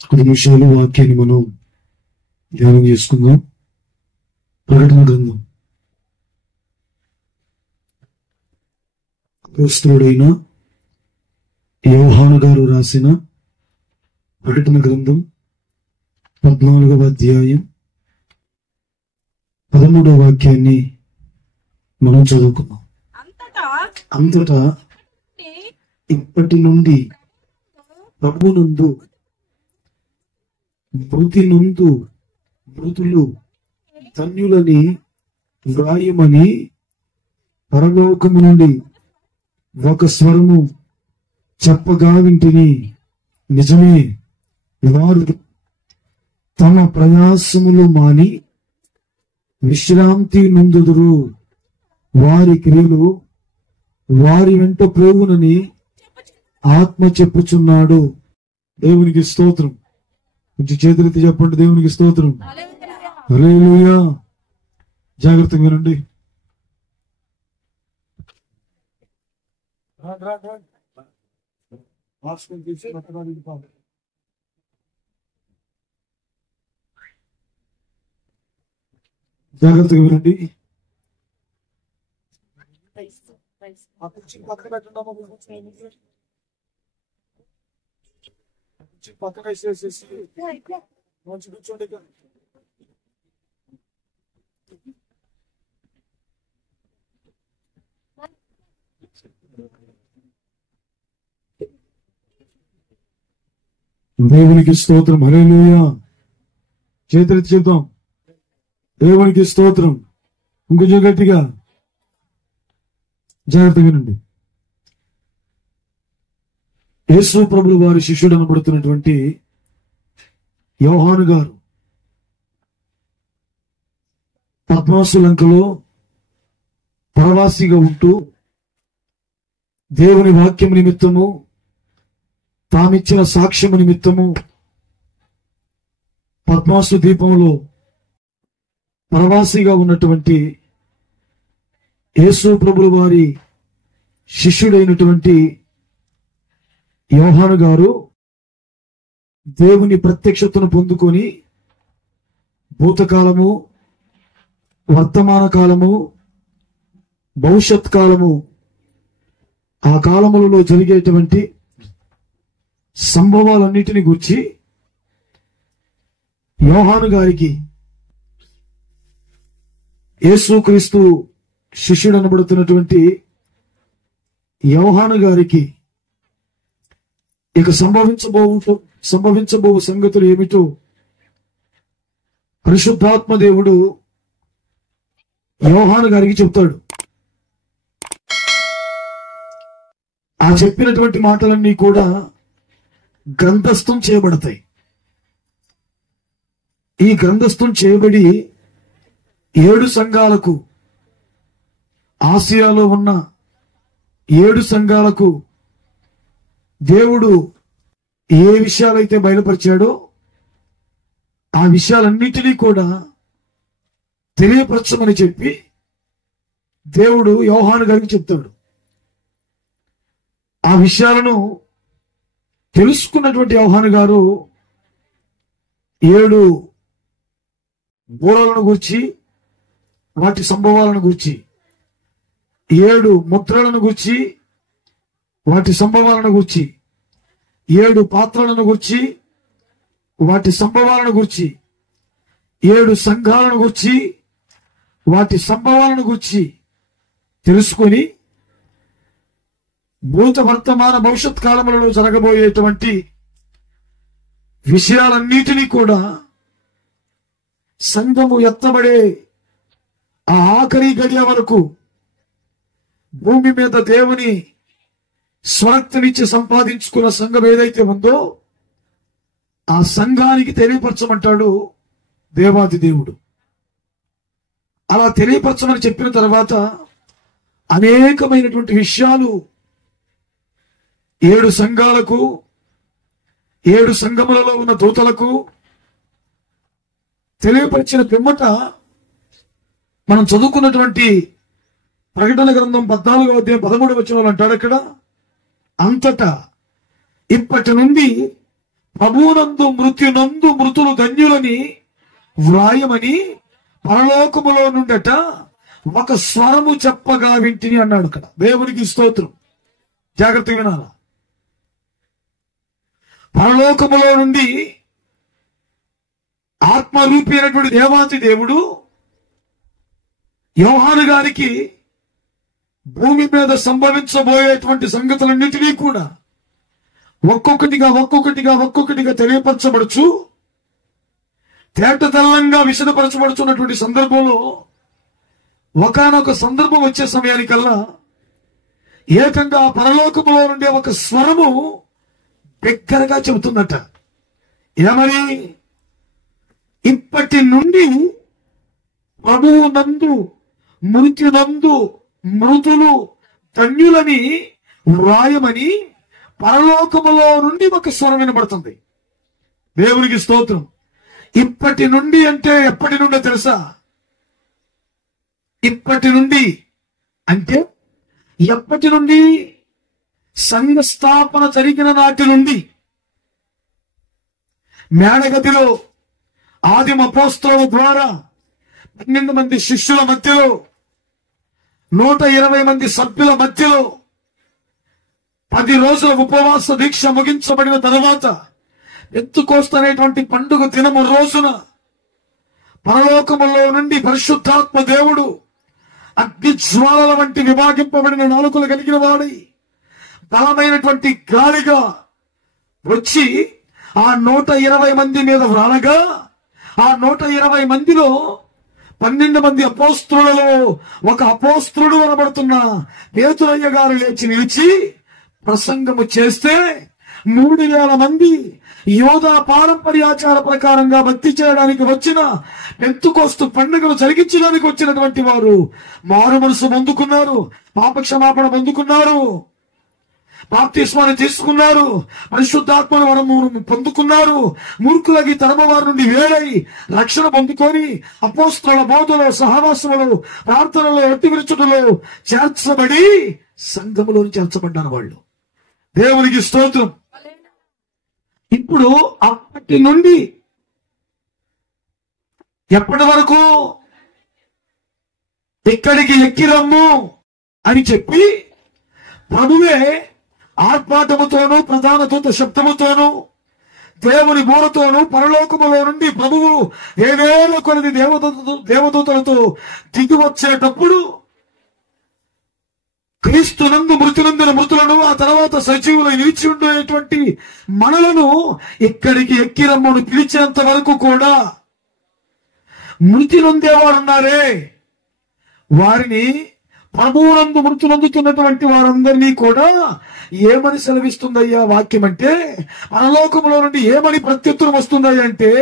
కొన్ని నిమిషాలు వాక్యాన్ని మనం ధ్యానం చేసుకుందాం. ప్రకటన గ్రంథం అపోస్తలుడైన యోహాను గారు రాసిన ప్రకటన గ్రంథం 14వ అధ్యాయం 13వ వాక్యాన్ని మనం చదువుకున్నాం. అంతటా ఇప్పటి నుండి ప్రభునందు మృతులు ధన్యులని వ్రాయమని పరలోకము నుండి ఒక స్వరము చెప్పగా వింటిని. నిజమే, వారు తమ ప్రయాసములు మాని విశ్రాంతి నొందుదురు. వారి క్రియలు వారి వెంట ప్రేగునని ఆత్మ చెప్పుచున్నాడు. దేవునికి స్తోత్రం. కొంచెం చేతులెత్తి చెప్పండి, దేవునికి స్తోత్రం. హల్లెలూయా. జాగ్రత్తగా వినండి. జాగ్రత్తగా వినండి. పక్కన వేసేసి మంచి కూర్చోండి. దేవునికి స్తోత్రం. హల్లెలూయా. చేతులెత్తి చెప్తాం, దేవునికి స్తోత్రం. ఇంకొంచెం గట్టిగా. జాగ్రత్తగా వినండి. యేసు ప్రభువు వారి శిష్యుడు అనబడుతున్నటువంటి యోహాను గారు పద్మాసు లంకలో పరవాసిగా ఉంటూ దేవుని వాక్యం నిమిత్తము, తామిచ్చిన సాక్ష్యము నిమిత్తము పద్మాసు ద్వీపంలో పరవాసిగా ఉన్నటువంటి యేసు ప్రభువు వారి శిష్యుడైనటువంటి యోహాను గారు దేవుని ప్రత్యక్షతను పొందుకొని భూతకాలము, వర్తమాన కాలము, భవిష్యత్ కాలము, ఆ కాలములలో జరిగేటువంటి సంభవాలన్నిటిని గురించి యోహాను గారికి, యేసుక్రీస్తు శిష్యుడు అనబడుతున్నటువంటి యోహాను గారికి ఇక సంభవించబో సంగతులు ఏమిటో పరిశుద్ధాత్మ దేవుడు యోహాను గారికి చెప్తాడు. ఆ చెప్పినటువంటి మాటలన్నీ కూడా గ్రంథస్థం చేయబడతాయి. ఈ గ్రంథస్థం చేయబడి 7 సంఘాలకు, ఆసియాలో ఉన్న 7 సంఘాలకు దేవుడు ఏ విషయాలైతే బయలుపరిచాడో ఆ విషయాలన్నిటినీ కూడా తెలియపరచమని చెప్పి దేవుడు యోహాను గారికి చెప్తాడు. ఆ విషయాలను తెలుసుకున్నటువంటి యోహాను గారు 7 బూరలను గూర్చి, వాటి సంభవాలను గూర్చి, 7 ముద్రలను గూర్చి, వాటి సంభవాలను గూర్చి, 7 పాత్రలను గూర్చి, వాటి సంభవాలను గూర్చి, 7 సంఘాలను గూర్చి, వాటి సంభవాలను గూర్చి తెలుసుకొని భూత వర్తమాన భవిష్యత్ కాలములలో జరగబోయేటువంటి విషయాలన్నిటినీ కూడా సంఘము ఎత్తబడే ఆ ఆఖరి గడియ వరకు భూమి మీద దేవుని స్వరక్తనిచ్చి సంపాదించుకున్న సంఘం ఏదైతే ఉందో ఆ సంఘానికి తెలియపరచమంటాడు దేవాది దేవుడు. అలా తెలియపరచమని చెప్పిన తర్వాత అనేకమైనటువంటి విషయాలు 7 సంఘాలకు, 7 సంఘములలో ఉన్న దూతలకు తెలియపరిచిన పిమ్మట మనం చదువుకున్నటువంటి ప్రకటన గ్రంథం 14వ అధ్యాయం 13వ వచనంలో అంటాడు, అక్కడ అంతటా ఇప్పటి నుండి ప్రభువునందు మృత్యునందు మృతులు ధన్యులని వ్రాయమని పరలోకములో నుండట ఒక స్వరము చెప్పగా వింటిని అన్నాడు. ఇక్కడ దేవునికి స్తోత్రం. జాగ్రత్తగా వినాల. పరలోకములో నుండి ఆత్మరూపి అయినటువంటి దేవాతి దేవుడు యోహాను గారికి భూమి మీద సంభవించబోయేటువంటి సంగతులన్నిటినీ కూడా ఒక్కొక్కటిగా తెలియపరచబడుచు తేట తెల్లంగా విశదపరచబడుచున్నటువంటి సందర్భంలో ఒకానొక సందర్భం వచ్చే సమయానికల్లా ఏకంగా పరలోకములో నుండే ఒక స్వరము బిగ్గరగా చెబుతుందట. ఏమని? ఇప్పటి నుండి ప్రభువు నందు మృత్యునందు మృతులు ధన్యులని వ్రాయమని పరలోకములో నుండి ఒక స్వరం వినబడుతుంది. దేవునికి స్తోత్రం. ఇప్పటి నుండి అంటే ఎప్పటి నుండో తెలుసా? ఇప్పటి నుండి అంటే ఎప్పటి నుండి? సంఘ స్థాపన జరిగిన నాటి నుండి మేడగదిలో ఆదిమ అపోస్తలుల ద్వారా 12 మంది శిష్యుల మధ్యలో 120 మంది సభ్యుల మధ్యలో 10 రోజుల ఉపవాస దీక్ష ముగించబడిన తర్వాత పెంతెకోస్తు అనేటువంటి పండుగ దినము రోజున పరలోకములో నుండి పరిశుద్ధాత్మ దేవుడు అగ్ని జ్వాలల వంటి విభాగింపబడిన నాలుకలు కలిగిన వాడై బలమైనటువంటి గాలిగా వచ్చి ఆ 120 మంది మీద వ్రాలగా ఆ 120 మందిలో 12 మంది అపోస్తలులలో ఒక అపోస్తలుడు అనబడుతున్న పేతురయ్య గారు లేచి నిలిచి ప్రసంగము చేస్తే 3000 మంది యోధా పారంపర్యాచార ప్రకారంగా భక్తి చేయడానికి వచ్చిన పెంతెకోస్తు పండుగను జరిగించడానికి వచ్చినటువంటి వారు మారు మనసు పొందుకున్నారు, పాపక్షమాపణ పొందుకున్నారు, బాప్తిస్మాన్ని తీసుకున్నారు, పరిశుద్ధాత్మ వరము పొందుకున్నారు, మూర్ఖులకి తరమ వారి నుండి వేడై రక్షణ పొందుకొని అపోస్తలుల బోధలో సహవాసములో ప్రార్థనలో ఎత్తి విరుచుటలో చేర్చబడి సంఘములో చేర్చబడ్డారు వాళ్ళు. దేవునికి స్తోత్రం. ఇప్పుడు అప్పటి నుండి ఎప్పటి వరకు ఇక్కడికి ఎక్కిరమ్ము అని చెప్పి ప్రభువే ఆర్పాటముతోనూ ప్రధాన దూత శబ్దముతోనూ దేవుని బోరతోనూ పరలోకములో నుండి ప్రభువు 7,000 కొలది దేవదూతలతో దిగి వచ్చేటప్పుడు క్రీస్తునందు మృతునందున మృతులను ఆ తర్వాత సజీవులు నిలిచి ఉండేటువంటి మనలను ఇక్కడికి ఎక్కిరమ్మను పిలిచేంత వరకు కూడా మృతి నొందేవారున్నారే వారిని ప్రభువునందు మృతి నొందుతున్నటువంటి వారందరినీ కూడా ఏమని సెలవిస్తుందయ్యా వాక్యం అంటే, పరలోకములో నుండి ఏమని ప్రత్యుత్తరం వస్తుందయ్యా అంటే,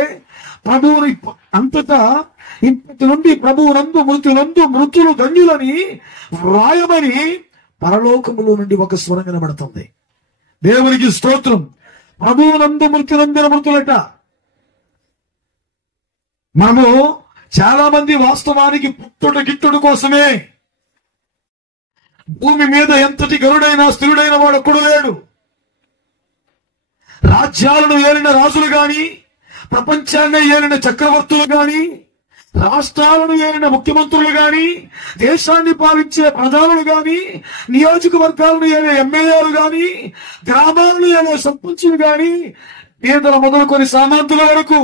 ప్రభువుని అంతటా ఇంతటి నుండి ప్రభువునందు మృతులందు మృతులు ధన్యులని వ్రాయమని పరలోకములో నుండి ఒక స్వరం వినబడుతుంది. దేవునికి స్తోత్రం. ప్రభువునందు మృతులందిన మృతులట. మనము చాలా మంది వాస్తవానికి పుట్టుడు గిట్టుడు కోసమే, భూమి మీద ఎంతటి గరుడైనా స్థిరుడైన వాడు ఒక్కడు లేడు. రాజ్యాలను ఏలిన రాజులు గాని, ప్రపంచాన్ని ఏలిన చక్రవర్తులు గాని, రాష్ట్రాలను ఏలిన ముఖ్యమంత్రులు గాని, దేశాన్ని పాలించే ప్రధానులు గాని, నియోజకవర్గాలను ఏలే ఎమ్మెల్యేలు గాని, గ్రామాలను ఏలే సర్పంచులు గాని, పేదల మొదలుకొని సామంతుల వరకు,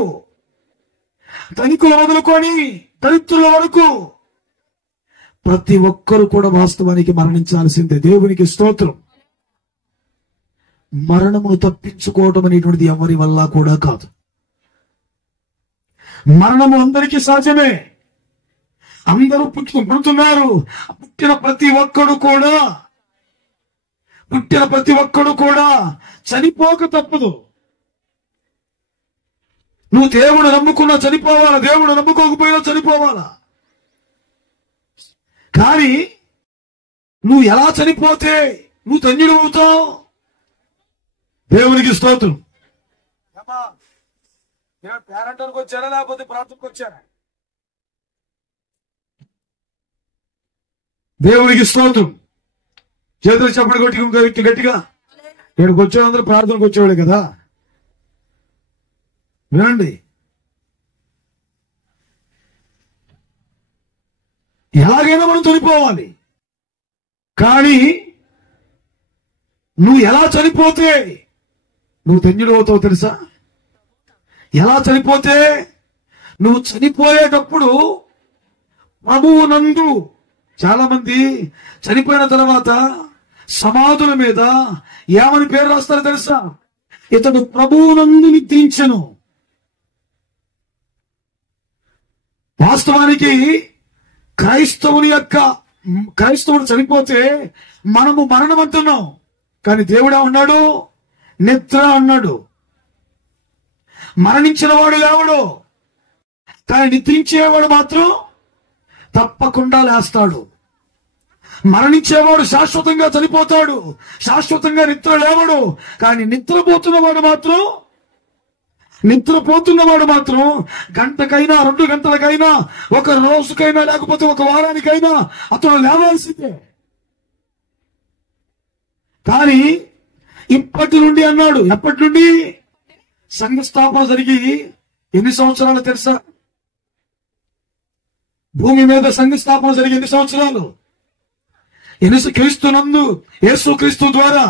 ధనికుల మొదలుకొని దరిద్రుల వరకు ప్రతి ఒక్కరు కూడా వాస్తవానికి మరణించాల్సిందే. దేవునికి స్తోత్రం. మరణమును తప్పించుకోవటం అనేటువంటిది ఎవరి వల్ల కూడా కాదు. మరణము అందరికీ సహజమే. అందరూ పుట్టుతున్నారు. పుట్టిన ప్రతి ఒక్కడు కూడా చనిపోక తప్పదు. నువ్వు దేవుడు నమ్ముకున్నా చనిపోవాలా, దేవుడు నమ్ముకోకపోయినా చనిపోవాలా. కానీ నువ్వు ఎలా చనిపోతే నువ్వు ధన్యుడు అవుతావు. దేవునికి స్తోత్రం. పేరంటానికి వచ్చారా లేకపోతే ప్రార్థనకు వచ్చారా? దేవునికి స్తోత్రం. చేతులు చెప్పండి కొట్టి గట్టిగా. ఇక్కడికి వచ్చేవాళ్ళందరూ ప్రార్థనకు వచ్చేవాళ్ళు కదా. వినండి, ఎలాగైనా మనం చనిపోవాలి. కానీ నువ్వు ఎలా చనిపోతే నువ్వు ధన్యుడు అవుతావు తెలుసా? ఎలా చనిపోతే? నువ్వు చనిపోయేటప్పుడు ప్రభువు నందు, చాలా మంది చనిపోయిన తర్వాత సమాధుల మీద ఏమని పేరు రాస్తారో తెలుసా? ఇతడు ప్రభువు నందు నిద్రించెను. వాస్తవానికి క్రైస్తవుడు చనిపోతే మనము మరణం అంటున్నాం, కానీ దేవుడు ఏమన్నాడు? నిద్ర అన్నాడు. మరణించిన వాడు లేవడు, కానీ నిద్రించేవాడు మాత్రం తప్పకుండా లేస్తాడు. మరణించేవాడు శాశ్వతంగా చనిపోతాడు, శాశ్వతంగా నిద్ర లేవడు. కానీ నిద్రపోతున్నవాడు మాత్రం గంటకైనా 2 గంటలకైనా, ఒక రోజుకైనా, లేకపోతే ఒక వారానికైనా అతను లేవాల్సిందే. కానీ ఇప్పటి నుండి అన్నాడు. ఎప్పటి నుండి? సంఘ స్థాపన జరిగి ఎన్ని సంవత్సరాలు తెలుసా? భూమి మీద సంఘ స్థాపన జరిగి ఎన్ని సంవత్సరాలు? క్రీస్తునందు, యేసుక్రీస్తు ద్వారా,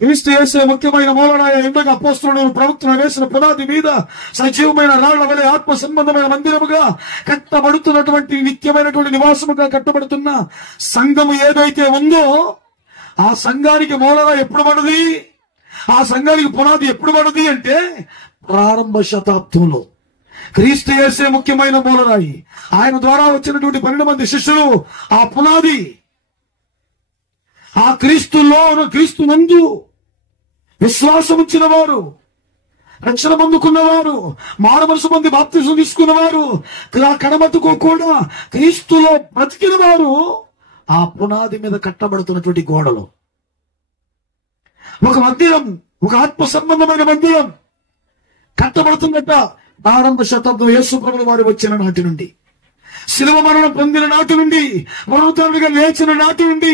క్రీస్తు యేసే ముఖ్యమైన మూలరాయ ఎండగా అపోస్తలుడు ప్రవక్తను వేసిన పునాది మీద సజీవమైన రాళ్ల వలె ఆత్మ సంబంధమైన మందిరముగా కట్టబడుతున్నటువంటి, నిత్యమైనటువంటి నివాసముగా కట్టబడుతున్న సంఘము ఏదైతే ఉందో, ఆ సంఘానికి మూలరాయి ఎప్పుడు పడది? ఆ సంఘానికి పునాది ఎప్పుడు పడది అంటే ప్రారంభ శతాబ్దంలో. క్రీస్తు యేసే ముఖ్యమైన మూలరాయి. ఆయన ద్వారా వచ్చినటువంటి 12 మంది శిష్యులు ఆ పునాది. ఆ క్రీస్తునందు విశ్వాసం ఉంచిన వారు, రక్షణ పొందుకున్నవారు, మానమనసు పొంది బాప్తిజం తీసుకున్నవారు, కడమట్టుకు కూడా క్రీస్తులో బ్రతికిన వారు ఆ పునాది మీద కట్టబడుతున్నటువంటి గోడలు. ఒక మందిరం, ఒక ఆత్మ సంబంధమైన మందిరం కట్టబడుతుందట. ప్రారంభ శతాబ్దం యేసు ప్రభువు వారు వచ్చిన నాటి నుండి, శిలువ మరణం పొందిన నాటి నుండి, పునరుద్ధరణగా లేచిన నాటి నుండి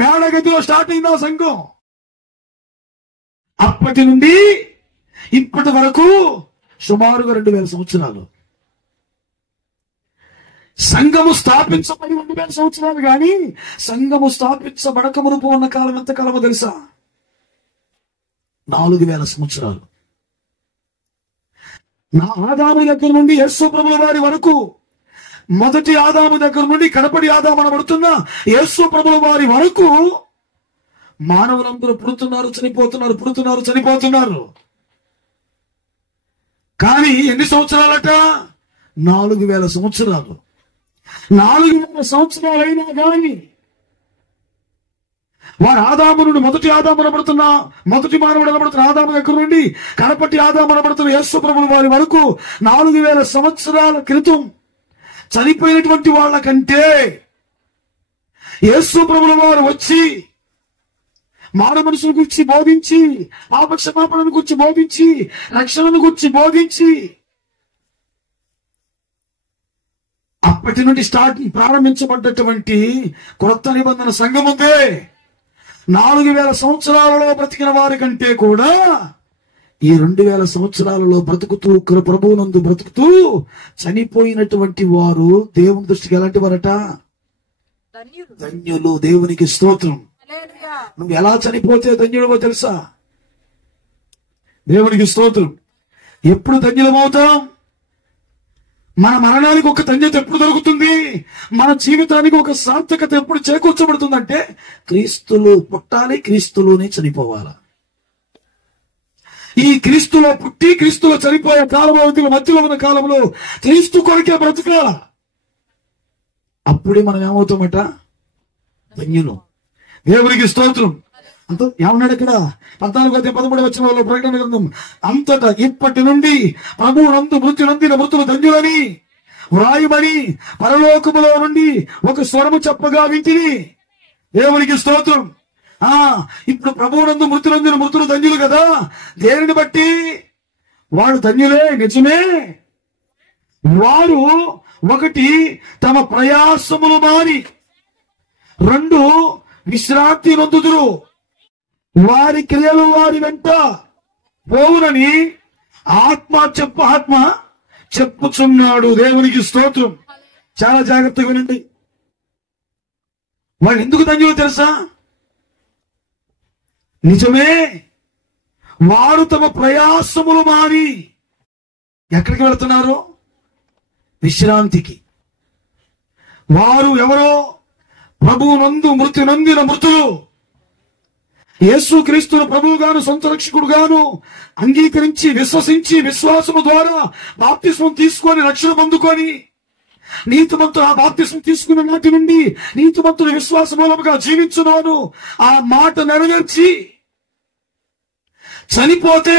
మేడగదిలో స్టార్ట్ అయింది ఆ సంఘం. అప్పటి నుండి ఇప్పటి వరకు సుమారుగా 2000 సంవత్సరాలు. సంఘము స్థాపించబడి 2000 సంవత్సరాలు. కానీ సంఘము స్థాపించబడక మునుపు ఉన్న కాలం ఎంత కాలమో తెలుసా? 4000 సంవత్సరాలు. ఆదాము దగ్గర నుండి యేసు ప్రభువు వారి వరకు, మొదటి ఆదాము దగ్గర నుండి కడపటి ఆదాము అనబడుతున్న యేసు ప్రభువు వారి వరకు మానవులందరూ పుడుతున్నారు, చనిపోతున్నారు. కానీ ఎన్ని సంవత్సరాలట? 4000 సంవత్సరాలు. 4000 సంవత్సరాలైనా కానీ వారు ఆదాము నుండి, మొదటి మానవుడు అనబడుతున్న ఆదాము దగ్గర నుండి కడపటి ఆదాము అనబడుతున్న యేసు ప్రభువు వారి వరకు 4000 సంవత్సరాల క్రితం చనిపోయినటువంటి వాళ్ళ కంటే యేసు ప్రభువు వారు వచ్చి మానవ మనుషుల గురించి బోధించి, పాపక్షమాపణను గురించి బోధించి, రక్షణను గురించి బోధించి, అప్పటి నుండి ప్రారంభించబడ్డటువంటి కొత్త నిబంధన సంఘం ఉందే. 4000 సంవత్సరాలలో బ్రతికిన వారి కంటే కూడా ఈ 2000 సంవత్సరాలలో ప్రభువునందు బ్రతుకుతూ చనిపోయినటువంటి వారు దేవుని దృష్టికి ఎలాంటి వారట? ధన్యులు. దేవునికి స్తోత్రం. నువ్వు ఎలా చనిపోతే ధన్యుడవో తెలుసా? దేవునికి స్తోత్రం. ఎప్పుడు ధన్యులమవుతాం? మన మరణానికి ఒక ధన్యత ఎప్పుడు దొరుకుతుంది? మన జీవితానికి ఒక సార్థకత ఎప్పుడు చేకూర్చబడుతుందంటే క్రీస్తులో పుట్టాలి, క్రీస్తులోనే చనిపోవాలి. ఈ క్రీస్తులో పుట్టి క్రీస్తులో చనిపోయే కాలంలో, మధ్యలో ఉన్న కాలంలో క్రీస్తు కొరకే బ్రతకాల. అప్పుడే మనం ఏమవుతామట? ధన్యులు. దేవునికి స్తోత్రం. అంత ఏమన్నాడు ఇక్కడ? 14-13 వచనాల్లో ప్రకటన గ్రంథం అంతటా ఇప్పటి నుండి ప్రభువు నందు మృతి నందిన మృతులు ధన్యులని వ్రాయమని పరలోకములో నుండి ఒక స్వరము చెప్పగా వింటిని. దేవునికి స్తోత్రం. ఇప్పుడు ప్రభువు నందు మృతి నందిన మృతులు ధన్యులు కదా. దేనిని బట్టి? వాడు ధన్యులే, నిజమే. వారు ఒకటి తమ ప్రయాసములు మారి, 2 విశ్రాంతి నొందుదురు. వారి క్రియలు వారి వెంట పోవునని ఆత్మ చెప్పుచున్నాడు. దేవునికి స్తోత్రం. చాలా జాగ్రత్తగా వినండి. వాళ్ళు ఎందుకు ధన్యులు తెలుసా? నిజమే, వారు తమ ప్రయాసములు మాని ఎక్కడికి వెళుతున్నారు? విశ్రాంతికి. వారు ఎవరో? ప్రభువు నందు మృతి నొందిన మృతులు. యేసు క్రీస్తును ప్రభువుగాను సొంత రక్షకుడుగాను అంగీకరించి విశ్వసించి విశ్వాసము ద్వారా బాప్తిస్మం తీసుకొని రక్షణ పొందుకొని నీతిమంతుడు ఆ బాప్తిస్మం తీసుకున్న నాటి నుండి నీతిమంతుడు విశ్వాస మూలముగా జీవించున్నాను ఆ మాట నెరవేర్చి చనిపోతే,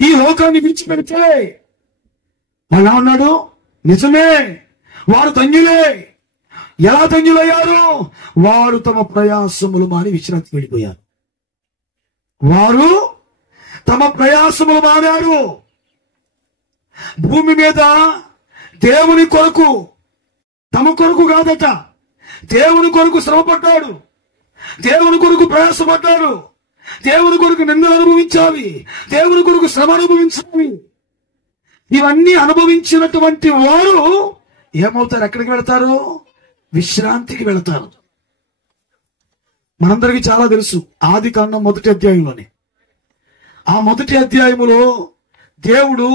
ఈ లోకాన్ని విడిచిపెడితే వాళ్ళు అన్నాడు, నిజమే, వారు ధన్యులే. ఎలా ధన్యులయ్యారు? వారు తమ ప్రయాసములు మాని విశ్రాంతికి వెళ్ళిపోయారు. వారు తమ ప్రయాసములు మానారు. భూమి మీద దేవుని కొరకు, తమ కొరకు కాదట, దేవుని కొరకు శ్రమపడ్డాడు, దేవుని కొరకు ప్రయాసపడ్డాడు, దేవుని కొరకు నిందలు అనుభవించాలి, దేవుని కొరకు శ్రమ అనుభవించాలి. ఇవన్నీ అనుభవించినటువంటి వారు ఏమవుతారు? ఎక్కడికి వెళతారు? విశ్రాంతికి వెళతారు. మనందరికీ చాలా తెలుసు, ఆదికాండం 1వ అధ్యాయంలోనే, ఆ 1వ అధ్యాయములో దేవుడు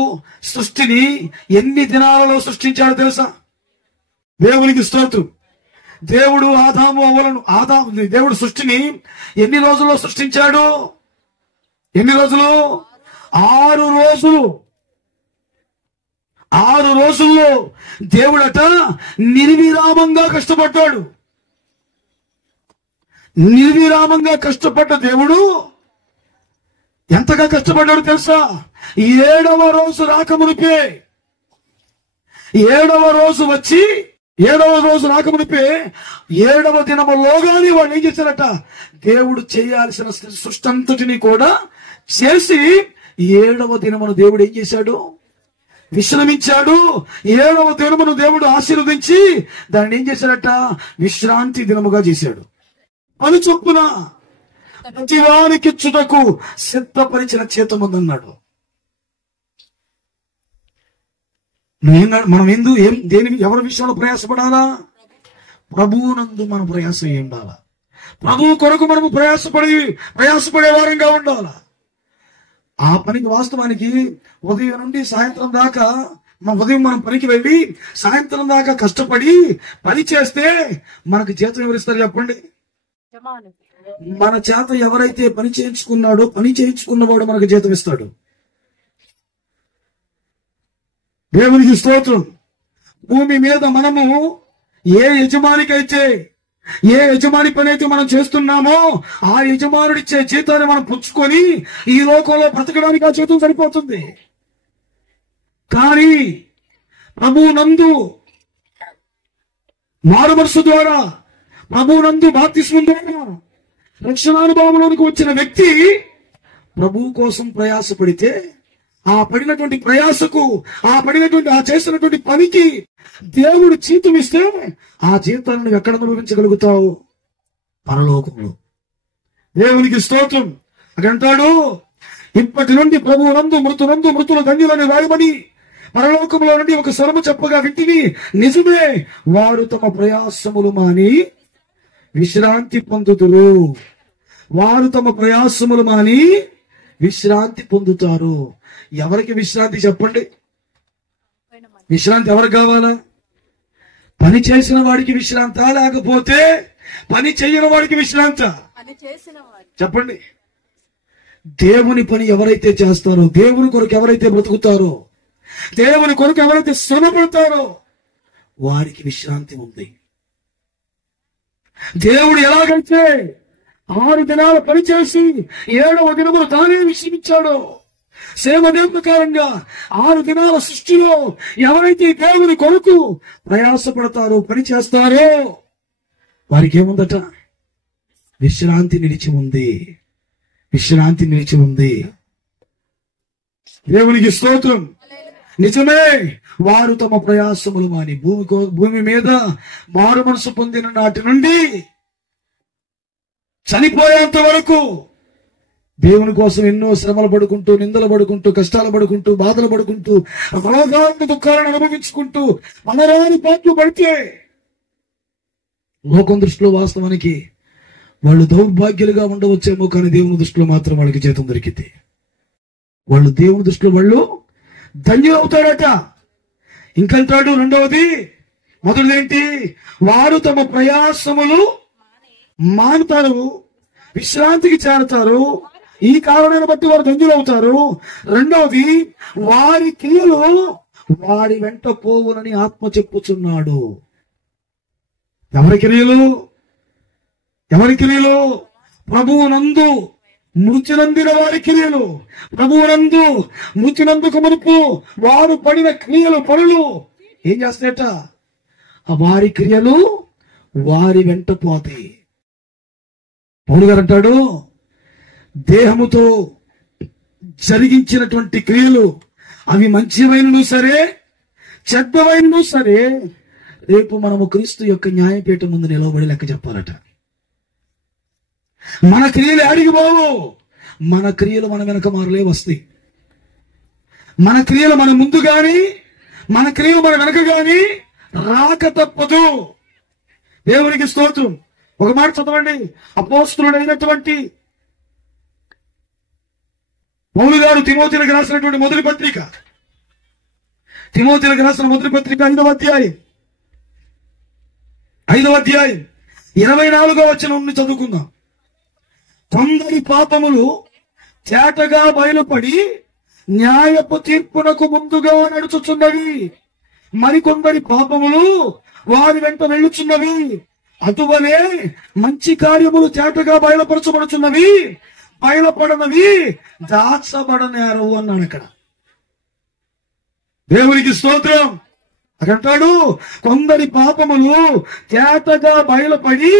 సృష్టిని ఎన్ని దినాలలో సృష్టించాడో తెలుసా? దేవునికి స్తోత్రం. దేవుడు దేవుడు సృష్టిని ఎన్ని రోజుల్లో సృష్టించాడు? ఎన్ని రోజులు? 6 రోజులు. 6 రోజుల్లో దేవుడట నిర్విరామంగా కష్టపడ్డాడు. నిర్విరామంగా కష్టపడ్డ దేవుడు ఎంతగా కష్టపడ్డాడు తెలుసా? 7వ రోజు రాకమునిపే, 7వ రోజు వచ్చి 7వ రోజు రాకమునిపే 7వ దినములోగానే వాళ్ళు ఏం చేశారట? దేవుడు చేయాల్సిన సృష్టి అంతటిని కూడా చేసి 7వ దినమును దేవుడు ఏం చేశాడు? విశ్రమించాడు. 7వ దినమును దేవుడు ఆశీర్వదించి దాన్ని ఏం చేశాడట? విశ్రాంతి దినముగా చేశాడు. పని చొప్పున ప్రతివానికిచ్చుటకు సిద్ధపరిచిన చేతముందన్నాడు. మనం ఎవరి విషయంలో ప్రయాసపడాలా? ప్రభువునందు మన ప్రయాసం ఏం ఉండాలా? ప్రభువు కొరకు మనము ప్రయాసపడే వారంగా ఉండాలా? ఆ పనికి వాస్తవానికి ఉదయం నుండి సాయంత్రం దాకా, ఉదయం మనం పనికి వెళ్ళి సాయంత్రం దాకా కష్టపడి పని చేస్తే మనకు జీతం ఎవరిస్తారు చెప్పండి? మన చేత ఎవరైతే పని చేయించుకున్నాడో, పని చేయించుకున్నవాడు మనకు జీతం ఇస్తాడు. దేవునికి స్తోత్రం. భూమి మీద మనము ఏ యజమాని పని అయితే మనం చేస్తున్నామో ఆ యజమానుడిచ్చే జీతాన్ని మనం పుచ్చుకొని ఈ లోకంలో బ్రతకడానికి ఆ జీతం సరిపోతుంది. కానీ ప్రభువునందు మారుమనసు ద్వారా, ప్రభువునందు బాప్తిస్మం ద్వారా రక్షణానుభవంలోనికి వచ్చిన వ్యక్తి ప్రభువు కోసం ప్రయాసపడితే ఆ పడినటువంటి ప్రయాసకు, ఆ చేసినటువంటి పనికి దేవుడు జీతం ఇస్తే ఆ జీతాన్ని ఎక్కడ అనుభవించగలుగుతావు? పరలోకంలో. దేవునికి స్తోత్రం. అదంటాడు, ఇప్పటి నుండి ప్రభువునందు మృతుల ధన్యులని రాయమని పరలోకంలో నుండి ఒక స్వరము చెప్పగా వింటిని. నిజమే, వారు తమ ప్రయాసములు మాని విశ్రాంతి పొందుతురు. వారు తమ ప్రయాసములు మాని విశ్రాంతి పొందుతారు. ఎవరికి విశ్రాంతి చెప్పండి? విశ్రాంతి ఎవరికి కావాలా? పని చేసిన వాడికి విశ్రాంత, లేకపోతే పని చేయని వాడికి విశ్రాంత? చెప్పండి. దేవుని పని ఎవరైతే చేస్తారో, దేవుని కొరకు ఎవరైతే బ్రతుకుతారో, దేవుని కొరకు ఎవరైతే శ్రమపడతారో వారికి విశ్రాంతి ఉంది. దేవుడు ఎలాగైతే 6 దినాలు పనిచేసి 7వ దినమును తానే విశ్రమించాడో, సేవదే ప్రకారంగా 6 దినాల సృష్టిలో ఎవరైతే దేవుని కొరకు ప్రయాసపడతారో, పని చేస్తారో వారికి ఏముందట? విశ్రాంతి నిలిచి ఉంది. విశ్రాంతి నిలిచి ఉంది. దేవునికి స్తోత్రం. నిజమే, వారు తమ ప్రయాసములు మాని భూమి మీద మారు మనసు పొందిన నాటి నుండి చనిపోయేంత వరకు దేవుని కోసం ఎన్నో శ్రమలు పడుకుంటూ, నిందలు పడుకుంటూ, కష్టాలు పడుకుంటూ, బాధలు పడుకుంటూ, రోగాలను దుఃఖాలను అనుభవించుకుంటూ మనరాని పాటలు పడితే లోకం దృష్టిలో వాస్తవానికి వాళ్ళు దౌర్భాగ్యులుగా ఉండవచ్చేమో, కానీ దేవుని దృష్టిలో మాత్రం వాళ్ళకి జీతం దొరికింది. వాళ్ళు దేవుని దృష్టిలో వాళ్ళు ధన్యులు అవుతారట. ఇంకంటాడు రెండవది, మొదటిది ఏంటి? వారు తమ ప్రయాసములు మానుతారు, విశ్రాంతికి చేరతారు. ఈ కారణాన్ని బట్టి వారు ధన్యులు అవుతారు. రెండవది, వారి క్రియలు వారి వెంట పోవునని ఆత్మ చెప్పుచున్నాడు. ఎవరి క్రియలు? ఎవరి క్రియలు? ప్రభువునందు మృతి నందిన వారి క్రియలు. ప్రభువునందు మృతి నందుకు మునుపు వారు పడిన క్రియలు, పనులు ఏం చేస్తాయట? వారి క్రియలు వారి వెంట పోతాయి. పౌలు గారు అంటాడు, దేహముతో జరిగించినటువంటి క్రియలు అవి మంచివైనను సరే, చెడ్డవైనను సరే, రేపు మనము క్రీస్తు యొక్క న్యాయపీఠం ముందు నిలవబడి లెక్క చెప్పాలట. మన క్రియలు ఆడికి బావు, మన క్రియలు మన వెనక మారలే వస్తాయి. మన క్రియలు మన ముందు గాని, మన క్రియలు మన వెనక గాని రాక తప్పదు. దేవునికి స్తోత్రం. ఒక మాట చదవండి. అపోస్తలుడైనటువంటి పౌలు గారు తిమోతిలకు రాసినటువంటి మొదటి పత్రిక, తిమోతిలకు రాసిన మొదటి పత్రిక 5వ అధ్యాయం 24వ వచనం నుండి చదువుకుందాం. కొందరి పాపములు చేటగా బయలుపడి న్యాయపు తీర్పునకు ముందుగా నడుచుచున్నవి, మరికొందరి పాపములు వారి వెంట వెళ్ళుచున్నవి. అటువలే మంచి కార్యములు చేటగా బయలుపరచబడుచున్నవి, బయలుపడనవి దాచబడనేరవు అన్నాడు అక్కడ. దేవునికి స్తోత్రం. అక్కడంటాడు, కొందరి పాపములు తేటగా బయలుపడి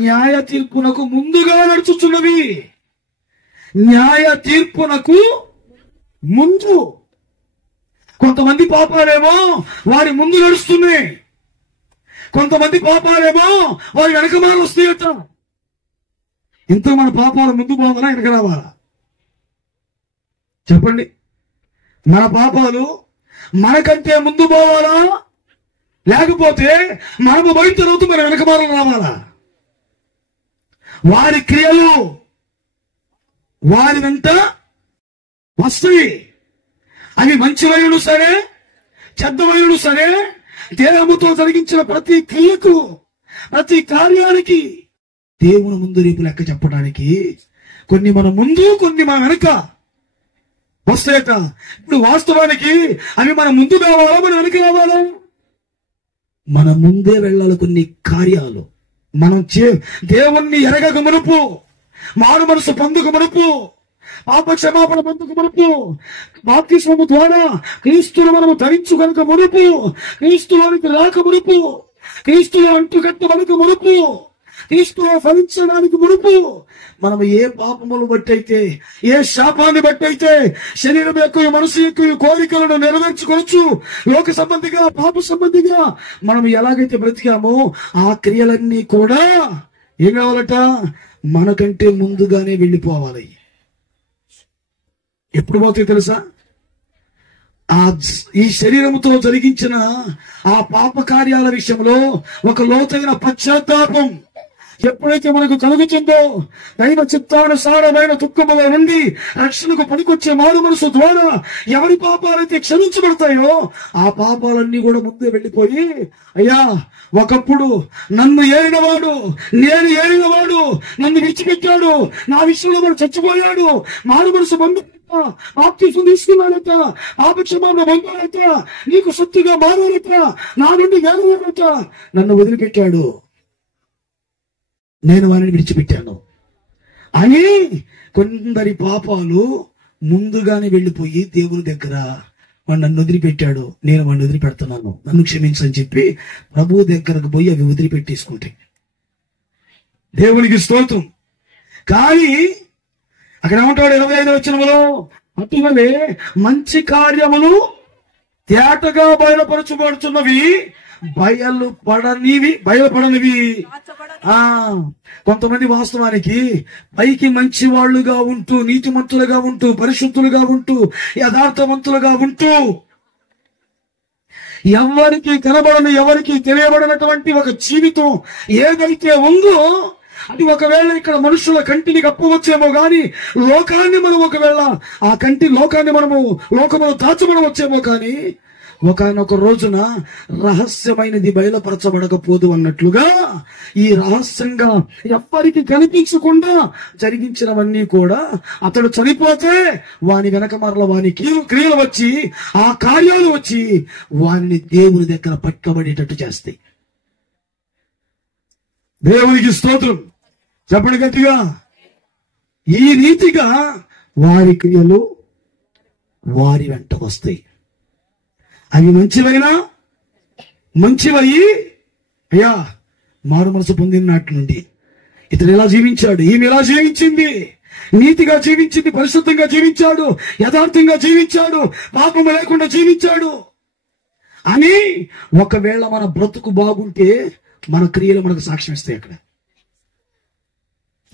న్యాయ తీర్పునకు ముందుగా నడుచుచున్నవి. న్యాయ తీర్పునకు ముందు. కొంతమంది పాపాలేమో వారి ముందు నడుస్తున్నాయి, కొంతమంది పాపాలేమో వారి వెనకమాల వస్తాయట. ఇంత మన పాపాలు ముందు పోవాలా, వెనక రావాలా? చెప్పండి. మన పాపాలు మనకంటే ముందు పోవాలా, లేకపోతే మనము పోయిన తర్వాత మన వెనకమాలను రావాలా? వారి క్రియలు వారి వెంట వస్తాయి. అవి మంచివైనను సరే, చెడ్డవైనను సరే, దేహముతో జరిగించిన ప్రతి క్రియకు, ప్రతి కార్యానికి దేవుని ముందు రేపు లెక్క చెప్పడానికి కొన్ని మన ముందు, కొన్ని మన వెనక వస్తాయట. ఇప్పుడు వాస్తవానికి అవి మన ముందు కావాలా, మన వెనక రావాలా? మన ముందే వెళ్ళాలి. కొన్ని కార్యాలు మనం దేవుణ్ణి ఎరగక మునుపు, మారు మనసు పొందుకు మునుపు, పాప క్షమాపణ పొందుకు మునుపు, బాప్తిస్మము ద్వారా క్రీస్తును మనము ధరించు కనుక మునుపు, క్రీస్తులోనికి రాక మునుపు, క్రీస్తులో అంటుకట్టబడక మునుపు, క్రీస్తులో ఫలించడానికి మునుపు మనం ఏ పాపములు బట్టి అయితే, ఏ శాపాన్ని బట్టి అయితే శరీరం యొక్క, మనసు యొక్క కోరికలను నెరవేర్చుకోవచ్చు, లోక సంబంధిగా, పాప సంబంధిగా మనం ఎలాగైతే బ్రతికామో ఆ క్రియలన్నీ కూడా ఏం కావాలట? మనకంటే ముందుగానే వెళ్ళిపోవాలి. ఎప్పుడు పోతాయి తెలుసా? ఈ శరీరముతో జరిగించిన ఆ పాప కార్యాల విషయంలో ఒక లోతైన పశ్చాత్తాపం ఎప్పుడైతే మనకు కలుగుతుందో, దైవ చిత్తానుసారమైన దుఃఖముల నుండి రక్షణకు పనికొచ్చే మారు మనసు ద్వారా ఎవరి పాపాలైతే క్షమించబడతాయో ఆ పాపాలన్నీ కూడా ముందే వెళ్ళిపోయి, అయ్యా ఒకప్పుడు నన్ను ఏలినవాడు, నేను ఏలినవాడు నన్ను విడిచిపెట్టాడు, నా విషయంలో వాడు చచ్చిపోయాడు, మారు మనసు బంధు బాప్తిస్మం తీసుకున్నాడట, పాపక్షమాపణ పొందాడట, నీకు సొత్తుగా మారాడట, నా నుండి వేరట, నన్ను వదిలిపెట్టాడు, నేను వారిని విడిచిపెట్టాను అని కొందరి పాపాలు ముందుగానే వెళ్ళిపోయి దేవుని దగ్గర వాడు నన్ను వదిలిపెట్టాడు, నేను వాడిని వదిలిపెడుతున్నాను, నన్ను క్షమించని చెప్పి ప్రభువు దగ్గరకు పోయి అవి వదిలిపెట్టేసుకుంటాయి. దేవునికి స్తోత్రం. కానీ అక్కడ ఏమంటాడు 25వ వచనములో, అటువలే మంచి కార్యములు తేటగా బయలుపరచబడుచున్నవి, బయలుపడనివి. కొంతమంది వాస్తవానికి పైకి మంచి వాళ్ళుగా ఉంటూ, నీతిమంతులుగా ఉంటూ, పరిశుద్ధులుగా ఉంటూ, యథార్థవంతులుగా ఉంటూ, ఎవరికి కనబడని, ఎవరికి తెలియబడినటువంటి ఒక జీవితం ఏదైతే ఉందో అది ఒకవేళ ఇక్కడ మనుషుల కంటిని కప్పవచ్చేమో గాని లోకాన్ని మనం ఒకవేళ ఆ లోకాన్ని లోకమును దాచమని వచ్చేమో కానీ ఒకనొక రోజున రహస్యమైనది బయలుపరచబడకపోదు అన్నట్లుగా ఈ రహస్యంగా ఎవ్వరికి కనిపించకుండా జరిగించినవన్నీ కూడా అతడు చనిపోతే వాని వెనక మరల వాని క్రియలు వచ్చి, ఆ కార్యాలు వచ్చి వారిని దేవుని దగ్గర పట్టుబడేటట్టు చేస్తాయి. దేవునికి స్తోత్రం చెప్పండి గట్టిగా. ఈ రీతిగా వారి క్రియలు వారి వెంట వస్తాయి. అవి మంచివయ్యి అయ్యా మారు మనసు పొందిన నాటి నుండి ఇతడు ఎలా జీవించాడు, ఈమె ఎలా జీవించింది, నీతిగా జీవించింది, పరిశుద్ధంగా జీవించాడు, యథార్థంగా జీవించాడు, పాపము లేకుండా జీవించాడు అని ఒకవేళ మన బ్రతుకు బాగుంటే మన క్రియలు మనకు సాక్ష్యం ఇస్తాయి. అక్కడ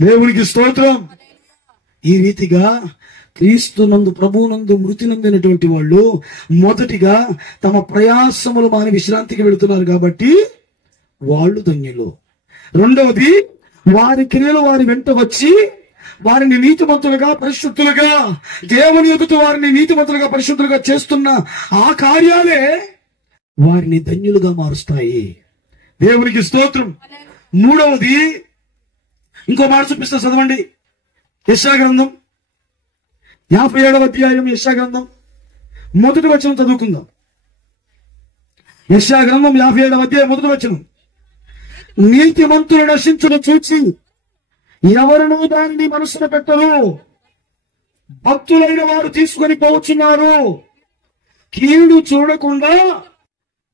దేవునికి స్తోత్రం. ఈ రీతిగా క్రీస్తునందు ప్రభువునందు మృతి నందినటువంటి వాళ్ళు మొదటిగా తమ ప్రయాసములు మాని విశ్రాంతికి వెళుతున్నారు కాబట్టి వాళ్ళు ధన్యులు. రెండవది, వారి క్రియలు వారి వెంట వచ్చి వారిని నీతిమంతులుగా, పరిశుద్ధులుగా, దేవుని ఎదుట వారిని నీతిమంతులుగా, పరిశుద్ధులుగా చేస్తున్న ఆ కార్యాలే వారిని ధన్యులుగా మారుస్తాయి. దేవునికి స్తోత్రం. మూడవది, ఇంకో మాట చూపిస్తా, చదవండి. యెషయా గ్రంథం 57వ అధ్యాయం, యెషయా గ్రంథం 1వ వచనం చదువుకుందాం. యెషయా గ్రంథం 57వ అధ్యాయం 1వ వచనం. నీతిమంతులు నశించును చూచి ఎవరునూ దానిని మనసున పెట్టరు, భక్తులైన వారు తీసుకొని పోవచ్చున్నారు. కీడు చూడకుండా